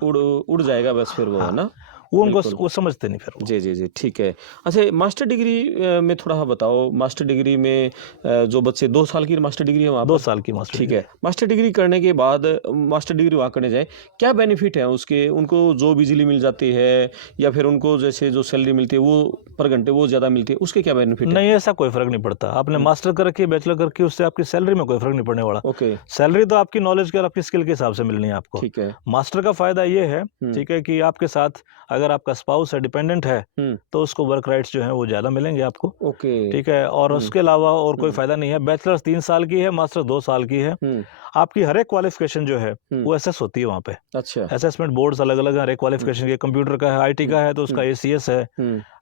उड़ जाएगा बस फिर वो है ना, वो उनको वो समझते नहीं फिर। जी जी जी, ठीक है। अच्छा, मास्टर डिग्री में थोड़ा बताओ। मास्टर डिग्री में जो बच्चे 2 साल की मास्टर डिग्री है वहाँ 2 साल की मास्टर, ठीक है। मास्टर डिग्री करने के बाद मास्टर डिग्री वहाँ करने जाए, क्या बेनिफिट है उसके? उनको जॉब इजीली मिल जाती है या फिर उनको जैसे जो सैलरी मिलती है वो पर घंटे वो ज़्यादा मिलती है, उसके क्या बेनिफिट है? नहीं, ऐसा कोई फर्क नहीं पड़ता। आपने मास्टर करके बैचलर करके उससे आपकी सैलरी में कोई फर्क नहीं पड़ने वाला। ओके। सैलरी तो आपकी नॉलेज के और आपकी स्किल के हिसाब से मिलनी है आपको। ठीक है। मास्टर का फायदा ये है, ठीक है, कि आपके साथ अगर आपका स्पाउस है, डिपेंडेंट है, तो उसको वर्क राइट्स जो है वो ज्यादा मिलेंगे आपको। ओके। ठीक है। और उसके अलावा और कोई फायदा नहीं है। बैचलर्स 3 साल की है, मास्टर 2 साल की है। आपकी हर एक क्वालिफिकेशन जो है वो एसेस होती है वहाँ पे। अच्छा। असेसमेंट बोर्ड्स अलग अलग है हर एक क्वालिफिकेशन के। कंप्यूटर का है, IT का है तो उसका ACS है,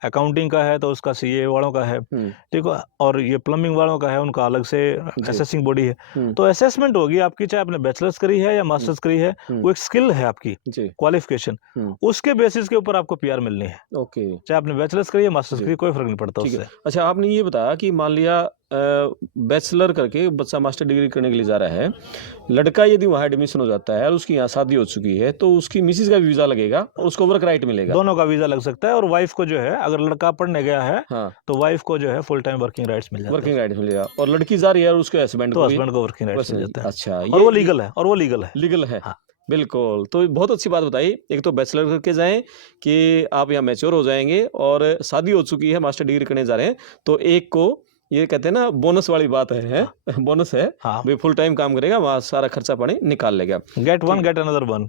अकाउंटिंग का है तो उसका CA वालों का है, ठीक है, और ये प्लम्बिंग वालों का है उनका अलग से असेसिंग बॉडी है। तो असेसमेंट होगी आपकी, चाहे आपने बैचलर्स करी है या मास्टर्स करी है, वो एक स्किल है आपकी क्वालिफिकेशन, उसके बेसिस के ऊपर आपको PR मिलनी है। ओके। चाहे आपने बैचलर्स करी है, मास्टर्स करी, कोई फर्क नहीं पड़ता उससे। अच्छा, आपने ये बताया कि मान लिया बैचलर करके बच्चा मास्टर डिग्री करने के लिए जा रहा है, लड़का यदि वहाँ एडमिशन हो जाता है और उसकी यहाँ शादी हो चुकी है तो उसकी मिसेज का वीजा लगेगा और उसको वर्क राइट मिलेगा? दोनों का वीजा लग सकता है। और वाइफ को जो है, अगर लड़का पढ़ने गया है तो वाइफ को जो है फुल टाइम वर्किंग राइट्स मिल जाता है। वर्किंग राइट्स मिलेगा। और लड़की जा रही है और उसके हस्बैंड को वर्किंग राइट्स मिल जाता है। अच्छा, और वो लीगल है, और वो लीगल है। बिल्कुल। तो बहुत अच्छी बात बताई। एक तो बैचलर करके जाएं कि आप यहाँ मैच्योर हो जाएंगे, और शादी हो चुकी है, मास्टर डिग्री करने जा रहे हैं, तो एक को ये कहते हैं ना बोनस वाली बात है, बोनस है। भाई फुल टाइम काम करेगा, वहाँ सारा खर्चा पानी निकाल लेगा। गेट अनदर वन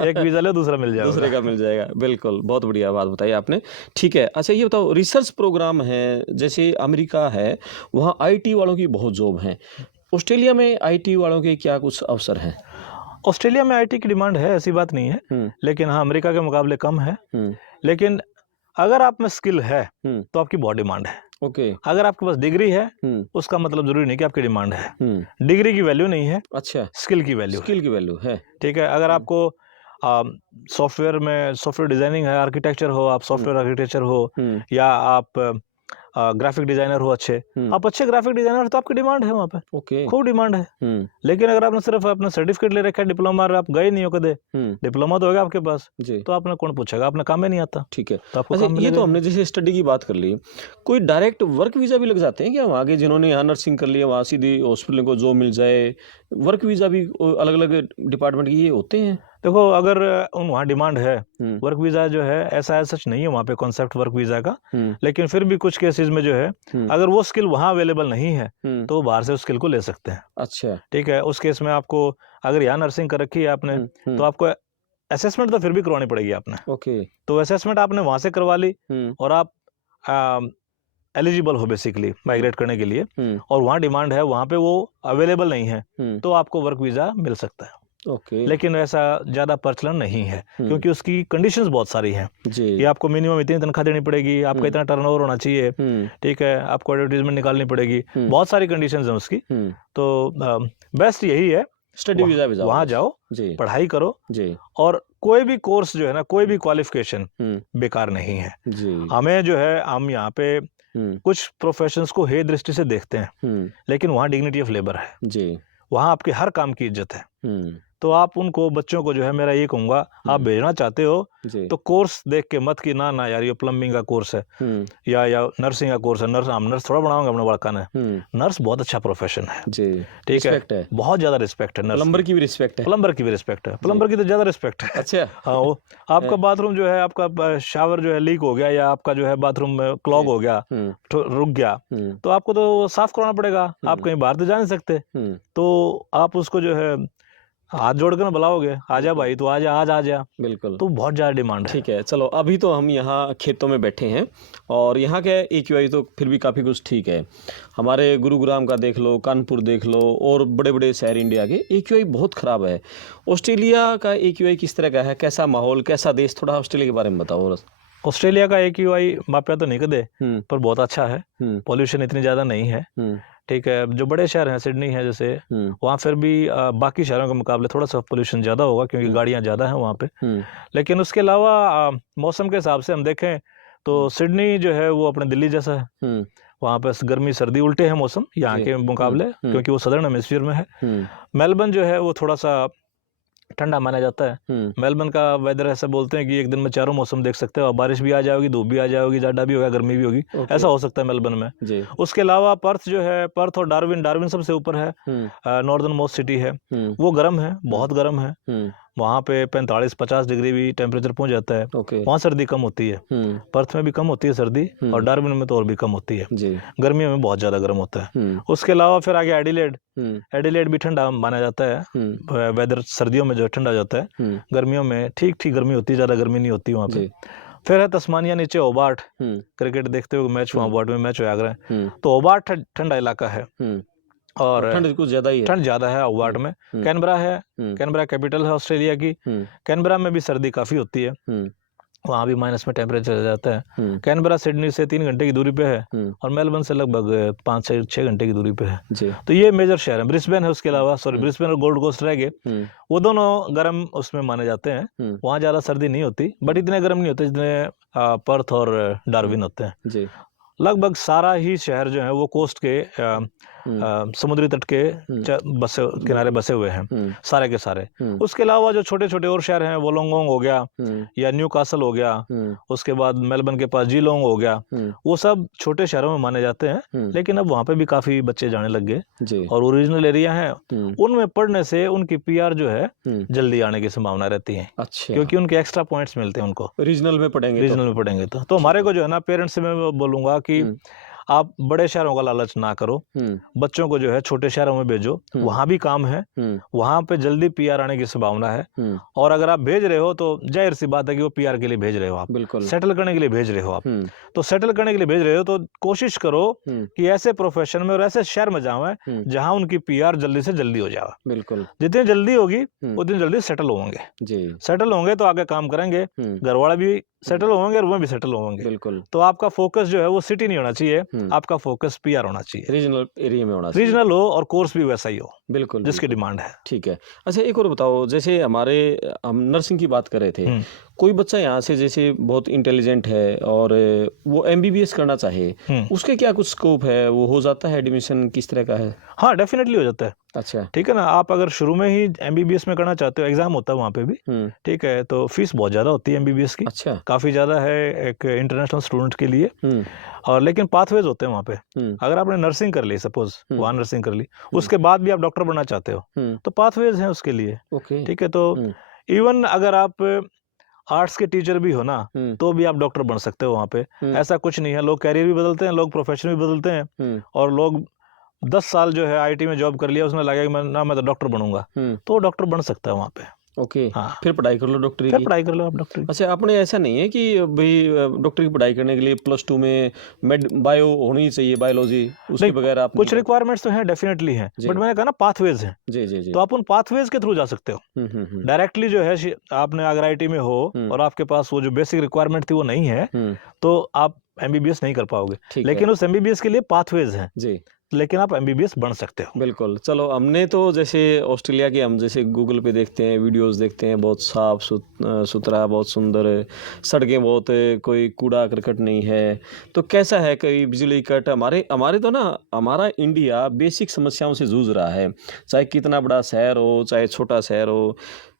एक वीजा ले दूसरा मिल जाएगा, दूसरे का मिल जाएगा। बिल्कुल, बहुत बढ़िया बात बताई आपने। ठीक है। अच्छा, ये बताओ, रिसर्च प्रोग्राम है जैसे अमेरिका है, वहाँ IT वालों की बहुत जॉब है। ऑस्ट्रेलिया में IT वालों के क्या कुछ अवसर हैं? ऑस्ट्रेलिया में IT की डिमांड है, ऐसी बात नहीं है, लेकिन हाँ, अमेरिका के मुकाबले कम है। लेकिन अगर आप में स्किल है तो आपकी बहुत डिमांड है। ओके। अगर आपके पास डिग्री है उसका मतलब जरूरी नहीं कि आपकी डिमांड है। डिग्री की वैल्यू नहीं है, अच्छा, स्किल की वैल्यू है। ठीक है। अगर आपको सॉफ्टवेयर में सॉफ्टवेयर डिजाइनिंग है, आर्किटेक्चर हो, आप सॉफ्टवेयर आर्किटेक्चर हो, या आप ग्राफिक डिजाइनर हो अच्छे, आप अच्छे ग्राफिक डिजाइनर तो आपकी डिमांड है वहाँ पे, ओके। खूब डिमांड है। लेकिन अगर आपने सिर्फ अपना सर्टिफिकेट ले रखा है, डिप्लोमा, आप गए नहीं हो कदे, डिप्लोमा तो होगा आपके पास, तो आपने कौन पूछेगा, आपने काम ही नहीं आता। ठीक है। तो आपको अच्छा, काम ये तो हमने जैसे स्टडी की बात कर ली, कोई डायरेक्ट वर्क वीजा भी लग जाते हैं क्या वहाँ के, जिन्होंने यहाँ नर्सिंग कर लिया वहाँ सीधी हॉस्पिटल को जॉब मिल जाए, वर्क वीजा भी अलग अलग डिपार्टमेंट के ये होते हैं? देखो, अगर वहाँ डिमांड है, वर्क वीजा जो है ऐसा सच नहीं है वहाँ पे कॉन्सेप्ट वर्क वीजा का, लेकिन फिर भी कुछ केसेस में जो है अगर वो स्किल वहाँ अवेलेबल नहीं है तो बाहर से उस स्किल को ले सकते हैं। अच्छा, ठीक है। उस केस में आपको अगर यहाँ नर्सिंग कर रखी है आपने तो आपको असेसमेंट तो फिर भी करवानी पड़ेगी आपने। ओके। तो असेसमेंट आपने वहाँ से करवा ली और आप एलिजिबल हो बेसिकली माइग्रेट करने के लिए, और वहाँ डिमांड है, वहाँ पे वो अवेलेबल नहीं है, तो आपको वर्क वीजा मिल सकता है। ओके। लेकिन ऐसा ज्यादा प्रचलन नहीं है क्योंकि उसकी कंडीशंस बहुत सारी हैं कि आपको मिनिमम इतनी तनख्वाह देनी पड़ेगी, आपका इतना टर्नओवर होना चाहिए, ठीक है, आपको एडवर्टीजमेंट निकालनी पड़ेगी, बहुत सारी कंडीशंस हैं उसकी। तो बेस्ट यही है, स्टडी वीजा वहाँ जाओ, पढ़ाई करो, और कोई भी कोर्स जो है ना, कोई भी क्वालिफिकेशन बेकार नहीं है। हमें जो है, हम यहाँ पे कुछ प्रोफेशंस को हे दृष्टि से देखते हैं, लेकिन वहाँ डिग्निटी ऑफ लेबर है, वहाँ आपके हर काम की इज्जत है। तो आप उनको, बच्चों को जो है, मेरा ये कहूंगा, आप भेजना चाहते हो तो कोर्स देख के मत कि ना यार ये प्लम्बिंग का कोर्स है या नर्सिंग का कोर्स है, नर्स थोड़ा बनाऊंगा अपने बड़का ने, नर्स बहुत अच्छा प्रोफेशन है, ठीक है, बहुत ज्यादा रिस्पेक्ट है। प्लम्बर की भी रिस्पेक्ट है, प्लम्बर की भी रिस्पेक्ट है, प्लम्बर की तो ज्यादा रिस्पेक्ट है। अच्छा। हाँ, वो आपका बाथरूम जो है, आपका शावर जो है लीक हो गया, या आपका जो है बाथरूम में क्लॉग हो गया, रुक गया, तो आपको तो साफ कराना पड़ेगा, आप कहीं बाहर तो जा नहीं सकते, तो आप उसको जो है हाथ जोड़ कर बुलाओगे, आजा भाई, तो आजा, आज आजा, बिल्कुल, तो बहुत ज़्यादा डिमांड है। ठीक है, चलो अभी तो हम यहाँ खेतों में बैठे हैं और यहाँ के AQI तो फिर भी काफ़ी कुछ ठीक है। हमारे गुरुग्राम का देख लो, कानपुर देख लो, और बड़े बड़े शहर इंडिया के AQI बहुत ख़राब है। ऑस्ट्रेलिया का AQI किस तरह का है, कैसा माहौल, कैसा देश, थोड़ा ऑस्ट्रेलिया के बारे में बताओ। ऑस्ट्रेलिया का AQI मापा तो नहीं कदे, पर बहुत अच्छा है, पॉल्यूशन इतनी ज़्यादा नहीं है, ठीक है। जो बड़े शहर हैं, सिडनी है जैसे, वहाँ फिर भी बाकी शहरों के मुकाबले थोड़ा सा पोल्यूशन ज़्यादा होगा क्योंकि गाड़ियाँ ज़्यादा हैं वहाँ पे, लेकिन उसके अलावा मौसम के हिसाब से हम देखें तो सिडनी जो है वो अपने दिल्ली जैसा है, वहाँ पे गर्मी सर्दी उल्टे हैं मौसम यहाँ के मुकाबले, क्योंकि वो सदर्न हेमिस्फीयर में है। मेलबर्न जो है वो थोड़ा सा ठंडा माना जाता है। मेलबर्न का वेदर ऐसा बोलते हैं कि एक दिन में चारों मौसम देख सकते हो, बारिश भी आ जाएगी, धूप भी आ जाएगी, ज़्यादा भी होगा, गर्मी भी होगी, ऐसा हो सकता है मेलबर्न में। उसके अलावा पर्थ जो है, पर्थ और डार्विन सबसे ऊपर है, नॉर्दर्न मोस्ट सिटी है, वो गर्म है, बहुत गर्म है, वहाँ पे 45-50 डिग्री भी टेम्परेचर पहुंच जाता है। वहाँ सर्दी कम होती है, पर्थ में भी कम होती है सर्दी, और डार्विन में तो और भी कम होती है, गर्मियों में बहुत ज़्यादा गर्म होता है। उसके अलावा फिर आगे एडिलेड भी ठंडा माना जाता है, वेदर सर्दियों में जो ठंडा जाता है, गर्मियों में ठीक ठीक गर्मी होती है, ज़्यादा गर्मी नहीं होती वहाँ पे। फिर है तस्मानिया, नीचे होबार्ट, क्रिकेट देखते हुए मैच वहाँ होबार्ट में मैच होया, तो होबार्ट ठंडा इलाका है और ठंड कुछ ज्यादा ही है, ठंड ज्यादा है होबार्ट में। कैनबरा है, कैनबरा कैपिटल है ऑस्ट्रेलिया की, कैनबरा में भी सर्दी काफी होती है, वहाँ भी माइनस में टेम्परेचर जाता है। कैनबरा सिडनी से 3 घंटे की दूरी पे है और मेलबर्न से लगभग 5 से 6 घंटे की दूरी पे है। तो ये मेजर शहर है। ब्रिस्बेन है उसके अलावा, ब्रिस्बेन और गोल्ड कोस्ट रह गए, वो दोनों गर्म उसमें माने जाते हैं, वहाँ ज्यादा सर्दी नहीं होती, बट इतने गर्म नहीं होते जितने पर्थ और डार्विन होते हैं। लगभग सारा ही शहर जो है वो कोस्ट के समुद्री तट के किनारे बसे हुए हैं, सारे के सारे। उसके अलावा जो छोटे छोटे और शहर हैं, वोलोंगोंग हो गया या न्यू कासल हो गया, उसके बाद मेलबर्न के पास जीलोंग हो गया, वो सब छोटे शहरों में माने जाते हैं, लेकिन अब वहाँ पे भी काफी बच्चे जाने लग गए और ओरिजिनल एरिया है, उनमें पढ़ने से उनकी PR जो है जल्दी आने की संभावना रहती है। अच्छा। क्योंकि उनके एक्स्ट्रा पॉइंट्स मिलते हैं उनको, रीजनल में पढ़ेंगे तो हमारे को जो है ना, पेरेंट्स से मैं बोलूंगा कि आप बड़े शहरों का लालच ना करो, बच्चों को जो है छोटे शहरों में भेजो, वहां भी काम है, वहां पे जल्दी पीआर आने की संभावना है। और अगर आप भेज रहे हो तो जाहिर सी बात है कि वो पीआर के लिए भेज रहे हो, आप बिल्कुल सेटल करने के लिए भेज रहे हो आप। तो सेटल करने के लिए भेज रहे हो तो कोशिश करो कि ऐसे प्रोफेशन में और ऐसे शहर में जाओ जहां उनकी पीआर जल्दी से जल्दी हो जाए। बिल्कुल, जितनी जल्दी होगी उतनी जल्दी सेटल होंगे जी, सेटल होंगे तो आगे काम करेंगे, घर वाले भी सेटल होंगे और वो भी सेटल होंगे। बिल्कुल। तो आपका फोकस जो है वो सिटी नहीं होना चाहिए, आपका फोकस पीआर होना चाहिए, रीजनल एरिया में होना चाहिए, रीजनल हो और कोर्स भी वैसा ही हो, बिल्कुल जिसकी बिल्कुल। डिमांड है। ठीक है। अच्छा एक और बताओ, जैसे हम नर्सिंग की बात कर रहे थे, कोई बच्चा यहाँ से जैसे बहुत इंटेलिजेंट है और वो एमबीबीएस करना चाहे, उसके क्या कुछ स्कोप है, वो हो जाता है, एडमिशन किस तरह का है? हाँ डेफिनेटली हो जाता है। अच्छा, ठीक है ना, आप अगर शुरू में ही एमबीबीएस में करना चाहते हो, एग्जाम होता है वहाँ पे भी, ठीक है, तो फीस बहुत ज़्यादा होती है एमबीबीएस की, अच्छा, काफ़ी ज़्यादा है एक इंटरनेशनल स्टूडेंट के लिए। और लेकिन पाथवेज होते हैं वहाँ पे। अगर आपने नर्सिंग कर ली, सपोज वहाँ नर्सिंग कर ली, उसके बाद भी आप डॉक्टर बनना चाहते हो तो पाथवेज हैं उसके लिए। ठीक है, तो इवन अगर आप आर्ट्स के टीचर भी हो ना तो भी आप डॉक्टर बन सकते हो वहाँ पे। ऐसा कुछ नहीं है, लोग कैरियर भी बदलते हैं, लोग प्रोफेशन भी बदलते हैं। और लोग 10 साल जो है आईटी में जॉब कर लिया, उसने लगा कि मैं तो डॉक्टर बनूंगा, तो वो डॉक्टर बन सकता है वहाँ पे। ओके, हाँ, फिर पढ़ाई कर लो डॉक्टरी फिर की। पढ़ाई कर लो आप डॉक्टर की। अच्छा, आपने ऐसा नहीं है कि भाई डॉक्टर की पढ़ाई करने के लिए +2 में बायो होनी चाहिए, बायोलॉजी, उसके बगैर आप कुछ रिक्वायरमेंट्स तो हैं, डेफिनेटली हैं, बट मैंने कहा ना पाथवेज हैं। जी जी जी, तो आप उन पाथवेज के थ्रू जा सकते हो। डायरेक्टली जो है आपने अगर आईटी में हो और आपके पास वो जो बेसिक रिक्वायरमेंट थी वो नहीं है तो आप एमबीबीएस नहीं कर पाओगे। लेकिन उस एमबीबीएस के लिए पाथवेज हैं जी, लेकिन आप एमबीबीएस बन सकते हो। बिल्कुल। चलो, हमने तो जैसे ऑस्ट्रेलिया के, हम जैसे गूगल पे देखते हैं, वीडियोस देखते हैं, बहुत साफ सुथरा, बहुत सुंदर सड़कें, बहुत कोई कूड़ा करकट नहीं है। तो कैसा है, कोई बिजली कट? हमारे तो ना, हमारा इंडिया बेसिक समस्याओं से जूझ रहा है, चाहे कितना बड़ा शहर हो, चाहे छोटा शहर हो।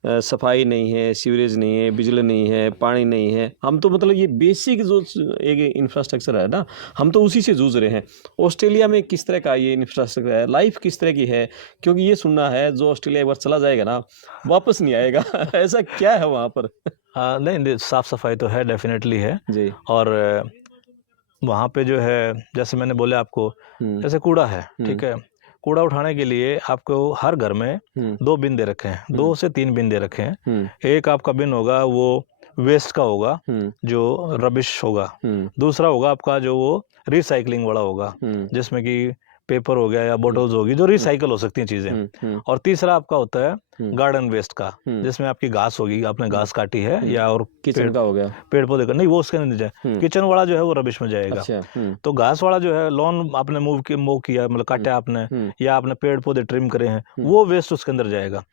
सफाई नहीं है, सीवरेज नहीं है, बिजली नहीं है, पानी नहीं है। हम तो मतलब ये बेसिक जो एक इंफ्रास्ट्रक्चर है ना, हम तो उसी से जूझ रहे हैं। ऑस्ट्रेलिया में किस तरह का ये इंफ्रास्ट्रक्चर है, लाइफ किस तरह की है? क्योंकि ये सुनना है जो ऑस्ट्रेलिया एक बार चला जाएगा ना, वापस नहीं आएगा। ऐसा क्या है वहाँ पर? नहीं, साफ सफाई तो है, डेफिनेटली है जी। और वहाँ पे जो है, जैसे मैंने बोला आपको, जैसे कूड़ा है, ठीक है, कूड़ा उठाने के लिए आपको हर घर में 2 बिन दे रखे हैं, 2 से 3 बिन दे रखे हैं। एक आपका बिन होगा वो वेस्ट का होगा, जो रबिश होगा। दूसरा होगा आपका जो वो रिसाइकलिंग वाला होगा, जिसमें कि पेपर हो गया या बोटल्स होगी, जो रिसाइकल हो सकती हैं चीजें। और तीसरा आपका होता है गार्डन वेस्ट का, जिसमें आपकी घास होगी, आपने घास काटी है, या और किचन का हो गया, पेड़ पौधे का नहीं, वो उसके अंदर जाए। किचन वाला जो है वो रबिश में जाएगा। तो घास वाला जो है, लॉन आपने मूव किया, मतलब काटा आपने, या आपने पेड़ पौधे ट्रिम करे हैं, वो वेस्ट उसके अंदर जाएगा।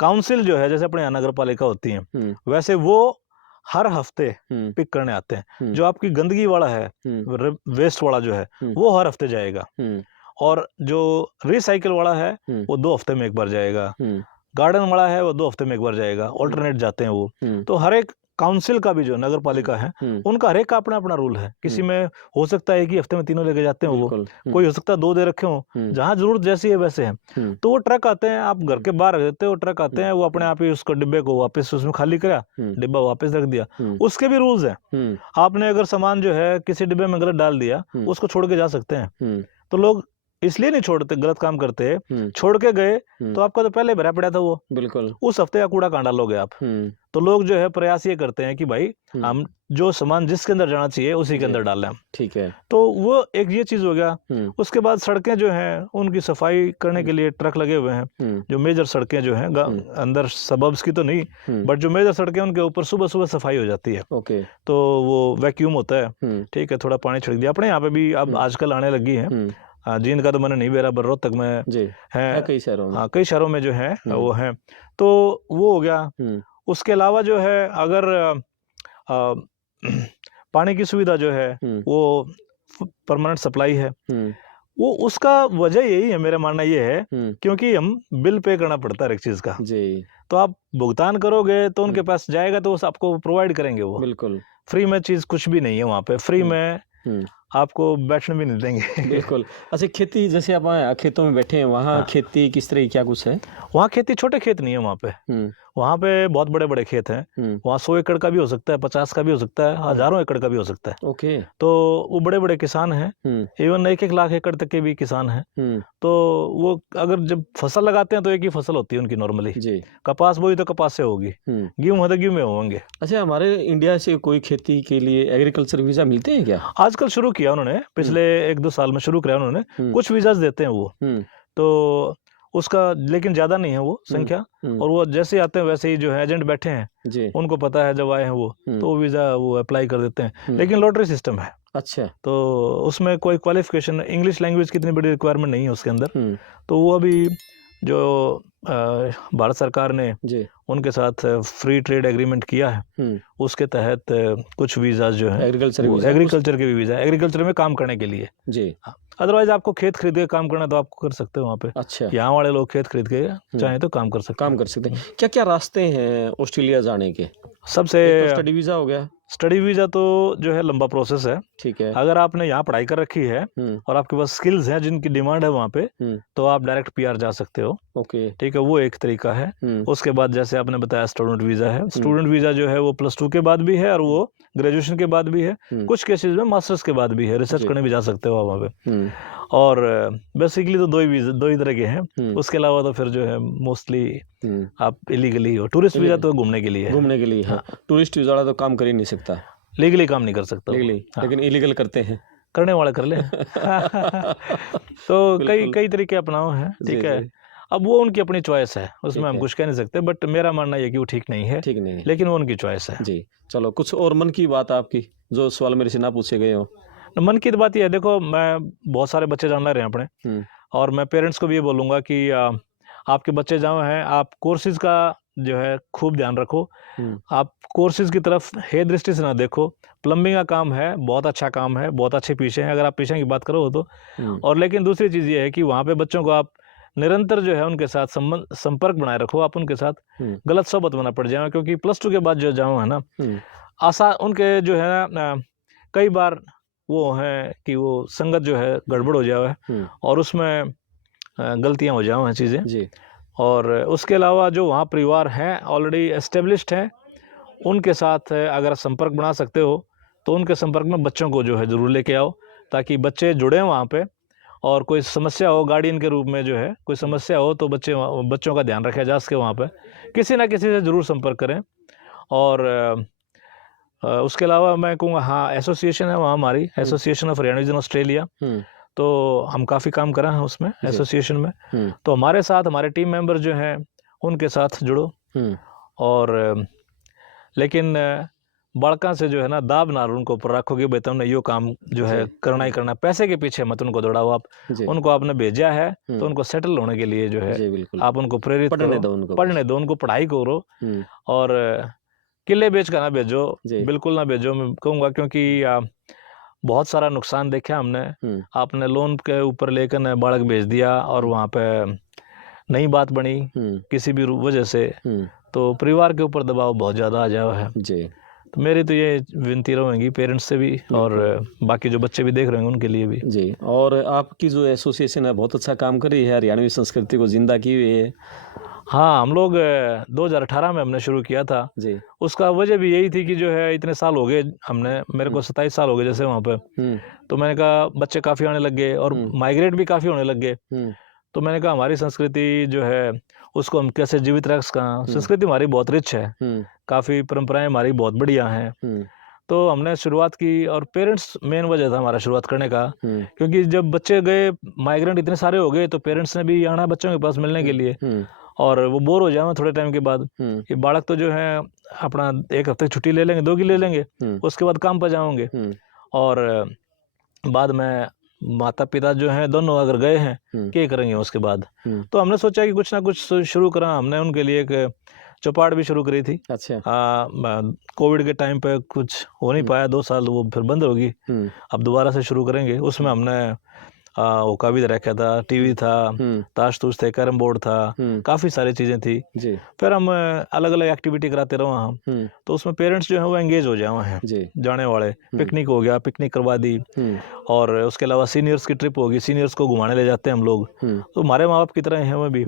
काउंसिल जो है, जैसे अपने यहाँ नगर पालिका होती है, वैसे वो हर हफ्ते पिक करने आते हैं। जो आपकी गंदगी वाला है, वेस्ट वाला जो है, वो हर हफ्ते जाएगा। और जो रिसाइकिल वाला है वो 2 हफ्ते में एक बार जाएगा। गार्डन वाला है वो 2 हफ्ते में एक बार जाएगा। ऑल्टरनेट जाते हैं वो। तो हर एक काउंसिल का भी जो नगर पालिका है, उनका हर एक का अपना अपना रूल है। किसी में हो सकता है कि हफ्ते में 3 लेके जाते हैं वो, कोई हो सकता है 2 दे रखे हो, जहां जरूरत जैसी है वैसे है। तो वो ट्रक आते हैं, आप घर के बाहर रख देते हो, ट्रक आते हैं, वो अपने आप ही उसको डिब्बे को वापस उसमें खाली करा, डिब्बा वापस रख दिया। उसके भी रूल्स हैं। आपने अगर सामान जो है किसी डिब्बे में गलत डाल दिया, उसको छोड़ के जा सकते हैं। तो लोग इसलिए नहीं छोड़ते, गलत काम करते, छोड़ के गए तो आपका तो पहले भरा पड़ा था वो, बिल्कुल, उस हफ्ते का कूड़ा कहाँ डालोगे आप? तो लोग जो है प्रयास ये करते हैं कि भाई हम जो सामान जिसके अंदर जाना चाहिए उसी के अंदर डालें। ठीक है, तो वो एक ये चीज हो गया। उसके बाद सड़कें जो हैं उनकी सफाई करने के लिए ट्रक लगे हुए हैं। जो मेजर सड़कें जो हैं, अंदर सबब्स की तो नहीं, बट जो मेजर सड़कें उनके ऊपर सुबह सुबह सफाई हो जाती है। ओके, तो वो वैक्यूम होता है, ठीक है, थोड़ा पानी छिड़क दिया। अपने यहाँ पे भी अब आजकल आने लगी है, जींद का तो मैंने नहीं बेरा, रोहतक में है, कई शहरों में, हाँ कई शहरों में जो है वो है। तो वो हो गया। उसके अलावा जो है, अगर पानी की सुविधा जो है वो परमानेंट सप्लाई है, वो उसका वजह यही है, मेरा मानना ये है, क्योंकि हम बिल पे करना पड़ता है एक चीज का जी। तो आप भुगतान करोगे तो उनके पास जाएगा तो आपको प्रोवाइड करेंगे वो, बिल्कुल फ्री में चीज कुछ भी नहीं है वहाँ पे, फ्री में आपको बैठने भी नहीं देंगे। बिल्कुल। अच्छा, खेती, जैसे आप खेतों में बैठे हैं, वहाँ खेती किस तरह की, क्या कुछ है? वहाँ खेती, छोटे खेत नहीं है वहाँ पे, वहाँ पे बहुत बड़े बड़े खेत हैं, वहाँ 100 एकड़ का भी हो सकता है, 50 का भी हो सकता है, हजारों एकड़ का भी हो सकता है। ओके। तो वो बड़े बड़े किसान हैं, इवन 1-1 लाख एकड़ तक के भी किसान हैं। तो वो अगर जब फसल लगाते हैं तो एक ही फसल होती है उनकी नॉर्मली जी। कपास बोई तो कपास से होगी, गेहूं है तो गेहूं में होंगे। अच्छा, हमारे इंडिया से कोई खेती के लिए एग्रीकल्चर वीजा मिलते हैं क्या? आजकल शुरू किया उन्होंने, पिछले 1-2 साल में शुरू किया उन्होंने, कुछ वीजाज देते हैं वो, तो उसका लेकिन ज्यादा नहीं है वो संख्या, और वो जैसे आते हैं वैसे ही जो है एजेंट बैठे हैं जी। उनको पता है जब आए हैं वो, तो वो वीजा वो अप्लाई कर देते हैं, लेकिन लॉटरी सिस्टम है। अच्छा। तो उसमें कोई क्वालिफिकेशन, इंग्लिश लैंग्वेज की इतनी बड़ी रिक्वायरमेंट नहीं है उसके अंदर। तो वो अभी जो भारत सरकार ने जी। उनके साथ फ्री ट्रेड एग्रीमेंट किया है, उसके तहत कुछ वीजा जो है एग्रीकल्चर के भी वीजा, एग्रीकल्चर में काम करने के लिए जी। अदरवाइज आपको खेत खरीद के काम करना तो आपको कर सकते हो वहाँ पे। अच्छा। यहाँ वाले लोग खेत खरीद के चाहे तो काम कर सकते हैं। क्या क्या रास्ते हैं ऑस्ट्रेलिया जाने के? सबसे तो स्टडी वीजा हो गया। स्टडी वीजा तो जो है लंबा प्रोसेस है। ठीक है। अगर आपने यहाँ पढ़ाई कर रखी है और आपके पास स्किल्स हैं जिनकी डिमांड है वहाँ पे, तो आप डायरेक्ट पीआर जा सकते हो। ओके। ठीक है, वो एक तरीका है। उसके बाद जैसे आपने बताया स्टूडेंट वीजा है, स्टूडेंट वीजा जो है वो +2 के बाद भी है और वो ग्रेजुएशन के बाद भी है, कुछ केसेस में मास्टर्स के बाद भी है, रिसर्च करने भी जा सकते हो वहाँ पे। और बेसिकली तो दो ही तरह के हैं, उसके अलावा तो फिर जो है मोस्टली आप इलीगली हो। टूरिस्ट वीजा तो घूमने के लिए है, घूमने के लिए। हाँ। टूरिस्ट वीजा वाला तो काम कर ही नहीं सकता, लीगली काम नहीं कर सकता लीगली। हाँ। लेकिन इलीगल करते हैं, करने वाले कर ले। तो कई तरीके अपनाओ हैं। ठीक है, अब वो उनकी अपनी चॉइस है, उसमें हम कुछ कह नहीं सकते, बट मेरा मानना है कि वो ठीक नहीं है, लेकिन वो उनकी चॉइस है। जी। चलो, कुछ और मन की बात आपकी जो सवाल मेरे से ना पूछे गए हो? मन की बात ये है, देखो मैं बहुत सारे बच्चे जान रहे हैं अपने, और मैं पेरेंट्स को भी ये बोलूँगा कि आपके बच्चे जहाँ हैं आप कोर्सेज का जो है खूब ध्यान रखो। आप कोर्सेज की तरफ हे दृष्टि से ना देखो। प्लम्बिंग का काम है, बहुत अच्छा काम है, बहुत अच्छे पेशे हैं अगर आप पेशे की बात करो तो। और लेकिन दूसरी चीज़ ये है कि वहाँ पे बच्चों को आप निरंतर जो है उनके साथ संपर्क बनाए रखो, आप उनके साथ गलत सोबत बना पड़ जाए, क्योंकि +2 के बाद जो जाओ है ना, उनके जो है ना कई बार वो है कि वो संगत जो है गड़बड़ हो जाए और उसमें गलतियां हो जाओ हैं चीज़ें। और उसके अलावा जो वहाँ परिवार हैं ऑलरेडी एस्टेब्लिश्ड हैं, उनके साथ अगर संपर्क बना सकते हो तो उनके संपर्क में बच्चों को जो है ज़रूर लेके आओ, ताकि बच्चे जुड़े वहाँ पे, और कोई समस्या हो गार्डियन के रूप में जो है कोई समस्या हो तो बच्चों का ध्यान रखा जा सके, वहाँ पे किसी ना किसी से ज़रूर संपर्क करें। और उसके अलावा मैं कहूँगा हाँ, एसोसिएशन है वहाँ हमारी, association of Haryanvis in Australia, तो हम काफ़ी काम कर रहे हैं उसमें एसोसिएशन में। तो हमारे साथ हमारे टीम मेंबर जो हैं उनके साथ जुड़ो, और लेकिन बड़का से जो है ना दाब ना उनको ऊपर रखोगे, भाई तुमने यो काम जो है करना ही करना, पैसे के पीछे मत उनको दौड़ाओ आप। उनको आपने भेजा है तो उनको सेटल होने के लिए जो है आप उनको प्रेरित करो, पढ़ने दो उनको, पढ़ाई करो, और किले बेच कर ना भेजो, बिल्कुल ना भेजो मैं कहूँगा, क्योंकि बहुत सारा नुकसान देखा हमने। आपने लोन के ऊपर लेकर बालक भेज दिया और वहाँ पे नई बात बनी किसी भी वजह से, तो परिवार के ऊपर दबाव बहुत ज़्यादा आ जाओ है जी। तो मेरी तो ये विनती रहेगी पेरेंट्स से भी और बाकी जो बच्चे भी देख रहे हैं उनके लिए भी जी। और आपकी जो एसोसिएशन है बहुत अच्छा काम कर रही है, हरियाणवी संस्कृति को जिंदा की हुई है। हाँ, हम लोग 2018 में हमने शुरू किया था जी। उसका वजह भी यही थी कि जो है इतने साल हो गए हमने, मेरे को 27 साल हो गए जैसे वहाँ पे, तो मैंने कहा बच्चे काफ़ी आने लग गए और माइग्रेट भी काफ़ी होने लग गए, तो मैंने कहा हमारी संस्कृति जो है उसको हम कैसे जीवित रख सकें। संस्कृति हमारी बहुत रिच है, काफ़ी परंपराएं हमारी बहुत बढ़िया हैं, तो हमने शुरुआत की। और पेरेंट्स मेन वजह था हमारा शुरुआत करने का, क्योंकि जब बच्चे गए माइग्रेंट इतने सारे हो गए तो पेरेंट्स ने भी आना बच्चों के पास मिलने के लिए, और वो बोर हो जाए थोड़े टाइम के बाद कि बालक तो जो है अपना 1 हफ्ते छुट्टी ले लेंगे, 2 की ले लेंगे, उसके बाद काम पर जाओगे, और बाद में माता पिता जो हैं दोनों अगर गए हैं क्या करेंगे उसके बाद। तो हमने सोचा कि कुछ ना कुछ शुरू करा। हमने उनके लिए एक चौपाट भी शुरू करी थी। अच्छा। कोविड के टाइम पे कुछ हो नहीं पाया, 2 साल वो फिर बंद होगी, अब दोबारा से शुरू करेंगे। उसमें हमने ओका भी रखा था, टीवी था, ताश तूश थे, कैरम बोर्ड था, काफ़ी सारी चीज़ें थी जी। फिर हम अलग अलग एक्टिविटी कराते रहो हम, तो उसमें पेरेंट्स जो है वो एंगेज हो जाए हैं जाने वाले। पिकनिक हो गया, पिकनिक करवा दी, और उसके अलावा सीनियर्स की ट्रिप होगी, सीनियर्स को घुमाने ले जाते हैं हम लोग, तो हमारे माँ बाप की तरह हैं वो भी।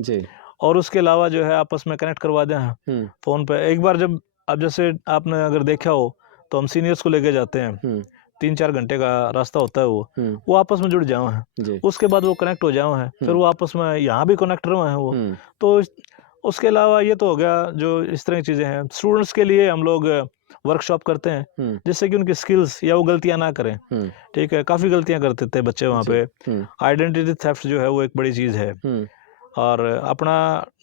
और उसके अलावा जो है आपस में कनेक्ट करवा दें फ़ोन पे। एक बार जब अब जैसे आपने अगर देखा हो तो हम सीनियर्स को लेके जाते हैं, 3-4 घंटे का रास्ता होता है, वो आपस में जुड़ जाओ हैं, उसके बाद वो कनेक्ट हो जाओ हैं, फिर वो आपस में यहाँ भी कनेक्ट रहे हैं वो। तो उसके अलावा ये तो हो गया जो इस तरह की चीज़ें हैं। स्टूडेंट्स के लिए हम लोग वर्कशॉप करते हैं जिससे कि उनकी स्किल्स या वो गलतियां ना करें। ठीक है, काफ़ी गलतियां करते थे बच्चे वहाँ पे। आइडेंटिटी थेफ्ट जो है वो एक बड़ी चीज़ है। और अपना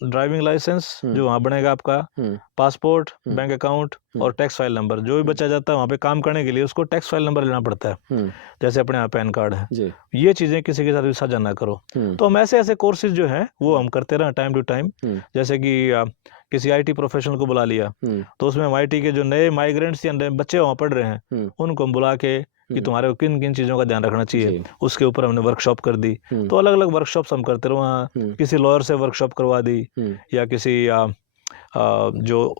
ड्राइविंग लाइसेंस जो वहाँ बनेगा आपका, पासपोर्ट, बैंक अकाउंट और टैक्स फाइल नंबर, जो भी बच्चा जाता है वहाँ पे काम करने के लिए उसको टैक्स फाइल नंबर लेना पड़ता है, जैसे अपने यहाँ पैन कार्ड है। ये चीज़ें किसी के साथ भी साझा ना करो। तो हम ऐसे ऐसे कोर्सेज जो हैं वो हम करते रहे टाइम टू टाइम। जैसे कि किसी आईटी प्रोफेशनल को बुला लिया तो उसमें आईटी के जो नए माइग्रेंट्स या नए बच्चे वहाँ पढ़ रहे हैं उनको हम बुला के कि तुम्हारे को किन किन चीज़ों का ध्यान रखना चाहिए, उसके ऊपर हमने वर्कशॉप कर दी। तो अलग अलग वर्कशॉप्स हम करते रहे वहाँ। किसी लॉयर से वर्कशॉप करवा दी या किसी जो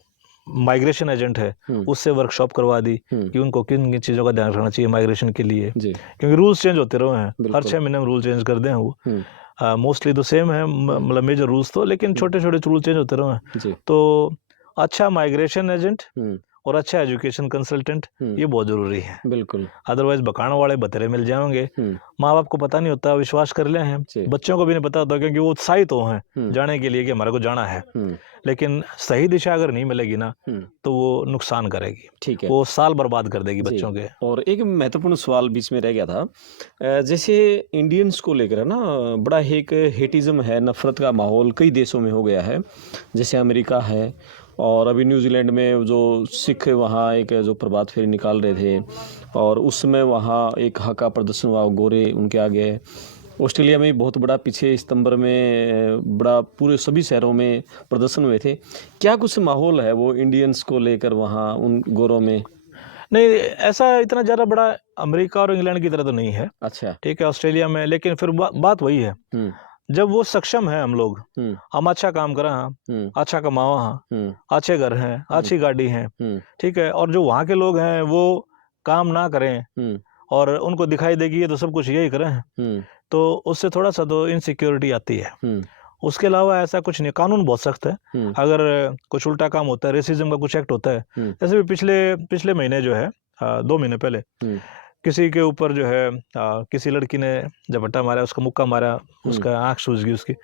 माइग्रेशन एजेंट है उससे वर्कशॉप करवा दी कि उनको किन किन चीज़ों का ध्यान रखना चाहिए माइग्रेशन के लिए, क्योंकि रूल्स चेंज होते रहे हैं, हर 6 महीने में रूल चेंज कर दें वो। मोस्टली तो सेम है, मतलब मेजर रूल्स तो, लेकिन छोटे छोटे रूल चेंज होते रहे हैं। तो अच्छा माइग्रेशन एजेंट और अच्छा एजुकेशन कंसल्टेंट ये बहुत जरूरी है। बिल्कुल, अदरवाइज बकाने वाले बतेरे मिल जाएंगे, माँ बाप को पता नहीं होता, विश्वास कर ले हैं, बच्चों को भी नहीं पता होता क्योंकि वो उत्साहित हो हैं जाने के लिए कि हमारे को जाना है, लेकिन सही दिशा अगर नहीं मिलेगी ना तो वो नुकसान करेगी। ठीक है, वो साल बर्बाद कर देगी बच्चों के। और एक महत्वपूर्ण सवाल बीच में रह गया था, जैसे इंडियंस को लेकर है ना, बड़ा एक हेटिज्म है, नफरत का माहौल कई देशों में हो गया है, जैसे अमेरिका है और अभी न्यूजीलैंड में जो सिख वहाँ एक जो प्रभात फेरी निकाल रहे थे और उस समय वहाँ एक हका प्रदर्शन हुआ, गोरे उनके आगे। ऑस्ट्रेलिया में बहुत बड़ा पीछे सितंबर में बड़ा पूरे सभी शहरों में प्रदर्शन हुए थे। क्या कुछ माहौल है वो इंडियंस को लेकर वहाँ उन गोरों में? नहीं, ऐसा इतना ज़्यादा बड़ा अमेरिका और इंग्लैंड की तरह तो नहीं है। अच्छा, ठीक है, ऑस्ट्रेलिया में, लेकिन फिर बात वही है, जब वो सक्षम है, हम लोग हम अच्छा काम करें, हाँ, अच्छा कमाओ, हाँ, अच्छे घर हैं, अच्छी गाड़ी है, ठीक है, और जो वहाँ के लोग हैं वो काम ना करें और उनको दिखाई देगी ये तो सब कुछ यही करें, तो उससे थोड़ा सा तो इनसिक्योरिटी आती है। उसके अलावा ऐसा कुछ नहीं, कानून बहुत सख्त है। अगर कुछ उल्टा काम होता है, रेसिज्म का कुछ एक्ट होता है, जैसे भी पिछले महीने जो है 2 महीने पहले किसी के ऊपर जो है किसी लड़की ने झपट्टा मारा, उसका मुक्का मारा, उसका आंख सूज गई उसकी,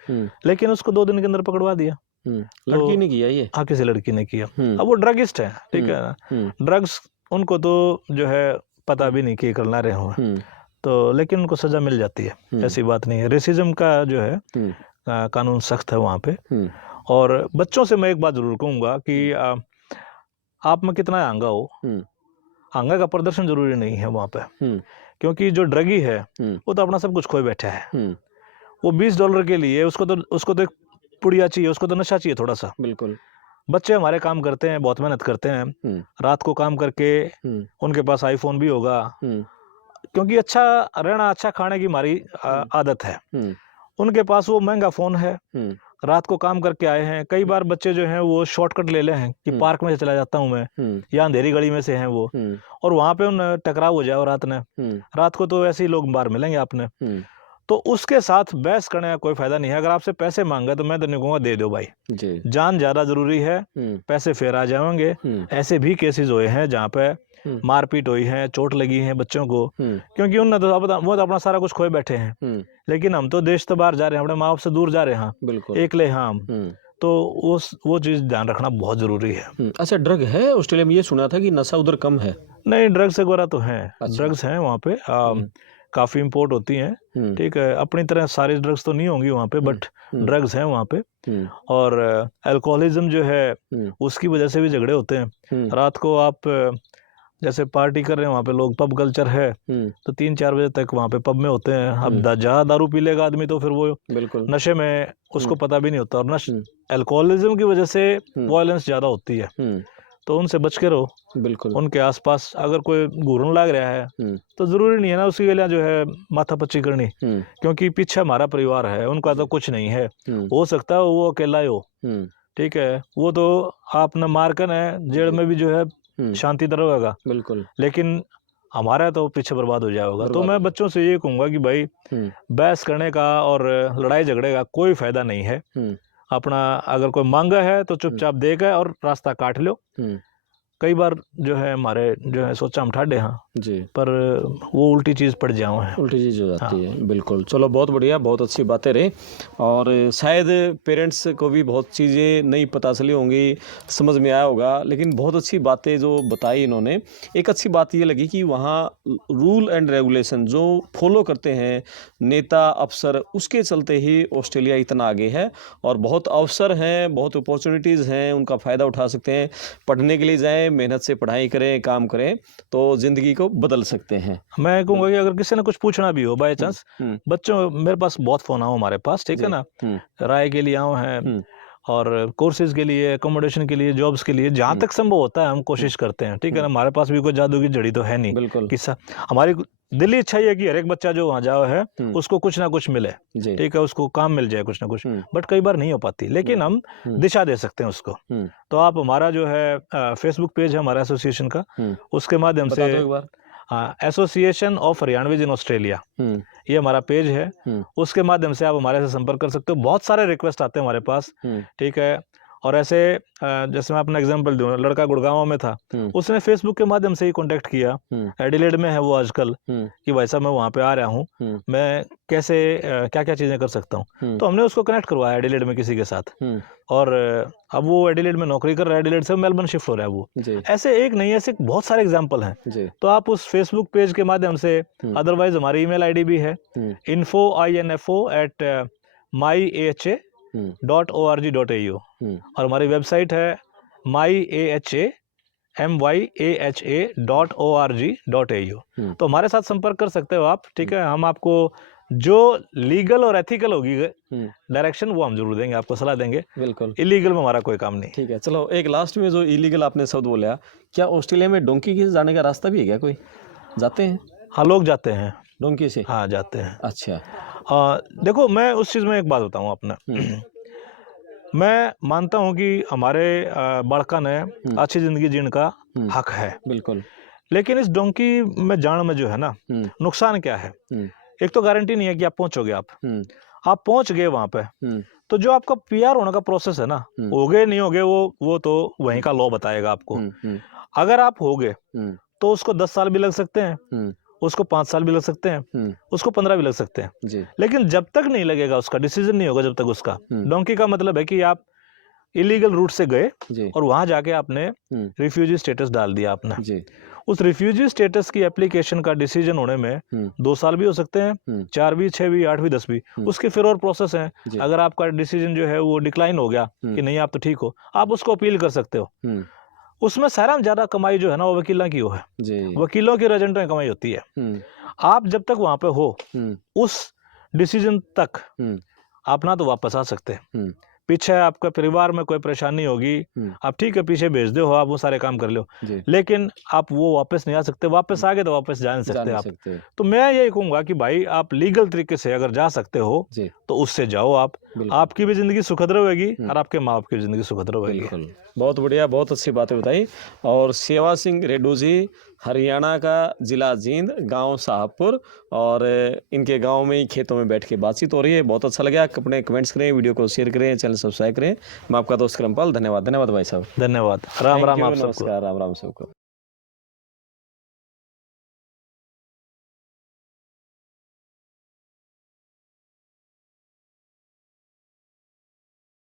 लेकिन उसको 2 दिन के अंदर पकड़वा दिया। लड़की ने किया ये? हाँ, किसी लड़की ने किया। अब वो ड्रगिस्ट है, ठीक है ना, ड्रग्स उनको तो जो है पता भी नहीं कि करना रहे हो, तो लेकिन उनको सजा मिल जाती है, ऐसी बात नहीं है। रेसिज्म का जो है कानून सख्त है वहाँ पे। और बच्चों से मैं एक बात जरूर कहूँगा कि आप में कितना आंगा हो, आंगा का प्रदर्शन जरूरी नहीं है वहाँ पे, क्योंकि जो ड्रगी है वो तो अपना सब कुछ खोए बैठा है। वो $20 के लिए उसको तो एक पुड़िया चाहिए, उसको तो नशा चाहिए थोड़ा सा। बिल्कुल, बच्चे हमारे काम करते हैं, बहुत मेहनत करते हैं, रात को काम करके उनके पास आईफोन भी होगा, क्योंकि अच्छा रहना, अच्छा खाने की हमारी आदत है। उनके पास वो महंगा फोन है, रात को काम करके आए हैं। कई बार बच्चे जो हैं वो शॉर्टकट ले ले हैं कि पार्क में से चला जाता हूँ मैं, या अंधेरी गली में से हैं वो, और वहां पे उन टकराव हो जाओ रात को तो ऐसे ही लोग बाहर मिलेंगे आपने, तो उसके साथ बहस करने का कोई फायदा नहीं है। अगर आपसे पैसे मांगे तो मैं तो नहीं कहूँगा दे दो भाई, जान ज्यादा जरूरी है, पैसे फिर आ जाएंगे। ऐसे भी केसेस हुए हैं जहाँ पे मारपीट हुई है, चोट लगी है बच्चों को, क्योंकि उन वो तो अपना सारा कुछ खोए बैठे हैं, लेकिन हम तो देश तो बाहर जा रहे हैं, अपने माँ बाप से दूर जा रहे हैं, एकले हैं हम, तो वो चीज ध्यान रखना बहुत जरूरी है। अच्छा, ड्रग है ऑस्ट्रेलिया में? ये सुना था कि नशा उधर कम है। नहीं, ड्रग्स वगैरह तो हैं। अच्छा। ड्रग्स हैं वहाँ पे, काफी इम्पोर्ट होती हैं, ठीक है, अपनी तरह सारी ड्रग्स तो नहीं होंगी वहाँ पे, बट ड्रग्स हैं वहाँ पे। और अल्कोहलिज्म जो है उसकी वजह से भी झगड़े होते हैं। रात को आप जैसे पार्टी कर रहे हैं वहाँ पे लोग, पब कल्चर है, तो 3-4 बजे तक वहाँ पे पब में होते हैं। अब जहाँ दारू पी लेगा आदमी तो फिर वो बिल्कुल नशे में, उसको पता भी नहीं होता, और अल्कोहलिज्म की वजह से वायलेंस ज्यादा होती है, तो उनसे बच के रहो। बिल्कुल, उनके आसपास अगर कोई घूरन लग रहा है तो जरूरी नहीं है ना उसकी लिए जो है माथापच्ची करनी, क्योंकि पीछे हमारा परिवार है, उनका तो कुछ नहीं है, हो सकता है वो अकेला ही हो, ठीक है, वो तो आपने मारकर है जेल में भी जो है शांति तरह होगा, बिल्कुल, लेकिन हमारा तो पीछे बर्बाद हो जाएगा। तो मैं बच्चों से ये कहूंगा कि भाई बहस करने का और लड़ाई झगड़े का कोई फायदा नहीं है। अपना अगर कोई मांगा है तो चुपचाप देगा और रास्ता काट लो। कई बार जो है हमारे जो है सोचा हम ठाडे हाँ जी, पर वो उल्टी चीज़ पड़ जाओ है, उल्टी चीज़ हो जाती है। बिल्कुल, चलो बहुत बढ़िया, बहुत अच्छी बातें रही। और शायद पेरेंट्स को भी बहुत चीज़ें नहीं पता चली होंगी, समझ में आया होगा, लेकिन बहुत अच्छी बातें जो बताई इन्होंने। एक अच्छी बात ये लगी कि वहाँ रूल एंड रेगुलेशन जो फॉलो करते हैं नेता अफसर, उसके चलते ही ऑस्ट्रेलिया इतना आगे है और बहुत अवसर हैं, बहुत अपॉर्चुनिटीज़ हैं, उनका फ़ायदा उठा सकते हैं। पढ़ने के लिए जाएँ, मेहनत से पढ़ाई करें, काम करें तो ज़िंदगी को बदल सकते हैं। मैं कहूँगा कि अगर किसी ने कुछ पूछना भी हो बाय चांस, बच्चों मेरे पास बहुत फ़ोन आओ हमारे पास, ठीक है ना, राय के लिए आओ हैं और कोर्सेज के लिए, अकोमोडेशन के लिए, जॉब्स के लिए, जहाँ तक संभव होता है हम कोशिश करते हैं, ठीक है ना। हमारे पास भी कोई जादू की जड़ी तो है नहीं, बिल्कुल। किस्सा हमारी दिल्ली इच्छा ही है कि हर एक बच्चा जो वहाँ जाओ है उसको कुछ ना कुछ मिले, ठीक है, उसको काम मिल जाए कुछ ना कुछ, बट कई बार नहीं हो पाती, लेकिन हम दिशा दे सकते हैं उसको। तो आप हमारा जो है फेसबुक पेज है हमारा एसोसिएशन का, उसके माध्यम से association of Haryanvis in Australia, ये हमारा पेज है, उसके माध्यम से आप हमारे से संपर्क कर सकते हो। बहुत सारे रिक्वेस्ट आते हैं हमारे पास, ठीक है। और ऐसे जैसे मैं अपना एग्जांपल दूं, लड़का गुड़गांव में था, उसने फेसबुक के माध्यम से ही कांटेक्ट किया, एडिलेड में है वो आजकल, कि भाई साहब मैं वहाँ पे आ रहा हूँ, मैं कैसे क्या क्या चीज़ें कर सकता हूँ। तो हमने उसको कनेक्ट करवाया एडिलेड में किसी के साथ, और अब वो एडिलेड में नौकरी कर रहा है, एडिलेड से मेलबर्न शिफ्ट हो रहा है वो। ऐसे एक नहीं, ऐसे बहुत सारे एग्जाम्पल हैं। तो आप उस फेसबुक पेज के माध्यम से, अदरवाइज हमारी ईमेल आईडी भी है info@myaha.org.au और हमारी वेबसाइट है myaha.org.au। तो हमारे साथ संपर्क कर सकते हो आप, ठीक है। हम आपको जो लीगल और एथिकल होगी डायरेक्शन वो हम जरूर देंगे, आपको सलाह देंगे। बिल्कुल, इलीगल में हमारा कोई काम नहीं। ठीक है। चलो एक लास्ट में जो इलीगल आपने शब्द बोला, क्या ऑस्ट्रेलिया में डोंकी के जाने का रास्ता भी है क्या? कोई जाते हैं? हाँ, लोग जाते हैं डोंकी से। हाँ, जाते हैं। अच्छा। देखो मैं उस चीज़ में एक बात बताऊँ अपना, मैं मानता हूँ कि हमारे बड़का ने अच्छी जिंदगी जीने का हक है, बिल्कुल, लेकिन इस डोंकी में जाने में जो है ना, नुकसान क्या है। एक तो गारंटी नहीं है कि आप पहुंचोगे। आप पहुंच गए वहां पे, तो जो आपका पीआर होने का प्रोसेस है ना, हो गए नहीं हो गए वो तो वहीं का लॉ बताएगा आपको। अगर आप हो गए तो उसको 10 साल भी लग सकते हैं, उसको 5 साल भी लग सकते हैं, उसको 15 भी लग सकते हैं, लेकिन जब तक नहीं लगेगा, उसका डिसीजन नहीं होगा जब तक उसका। डोंकी का मतलब है कि आप इलीगल रूट से गए और वहां जाके आपने रिफ्यूजी स्टेटस डाल दिया आपने। उस रिफ्यूजी स्टेटस की एप्लीकेशन का डिसीजन होने में 2 साल भी हो सकते हैं, 4 भी, 6 भी, 8 भी, 10 भी। उसके फिर और प्रोसेस हैं। अगर आपका डिसीजन जो है वो डिक्लाइन हो गया कि नहीं आप तो ठीक हो, आप उसको अपील कर सकते हो। उसमें सारा ज्यादा कमाई जो है ना वो वकीलों की हो है, वकीलों की एजेंटों की कमाई होती है। आप जब तक वहां पे हो उस डिसीजन तक आप ना तो वापस आ सकते हैं, पीछे आपका परिवार में कोई परेशानी होगी, आप ठीक है पीछे भेज दो, आप वो सारे काम कर लो, लेकिन आप वो वापस नहीं आ सकते। वापस आ गए तो वापस जा नहीं सकते आप। तो मैं यही कहूंगा कि भाई आप लीगल तरीके से अगर जा सकते हो तो उससे जाओ। आपकी भी जिंदगी सुखद रहेगी और आपके माँ बाप की भी जिंदगी सुखद रहेगी। बहुत बढ़िया, बहुत अच्छी बातें बताई। और सेवा सिंह रेड्डू जी हरियाणा का जिला जींद, गांव साहबपुर, और इनके गांव में ही खेतों में बैठ के बातचीत हो रही है। बहुत अच्छा लगा। अपने कमेंट्स करें, वीडियो को शेयर करें, चैनल सब्सक्राइब करें। मैं आपका दोस्त क्रमपाल, धन्यवाद भाई साहब। धन्यवाद। राम राम आप सबको। नमस्कार, राम राम सबको।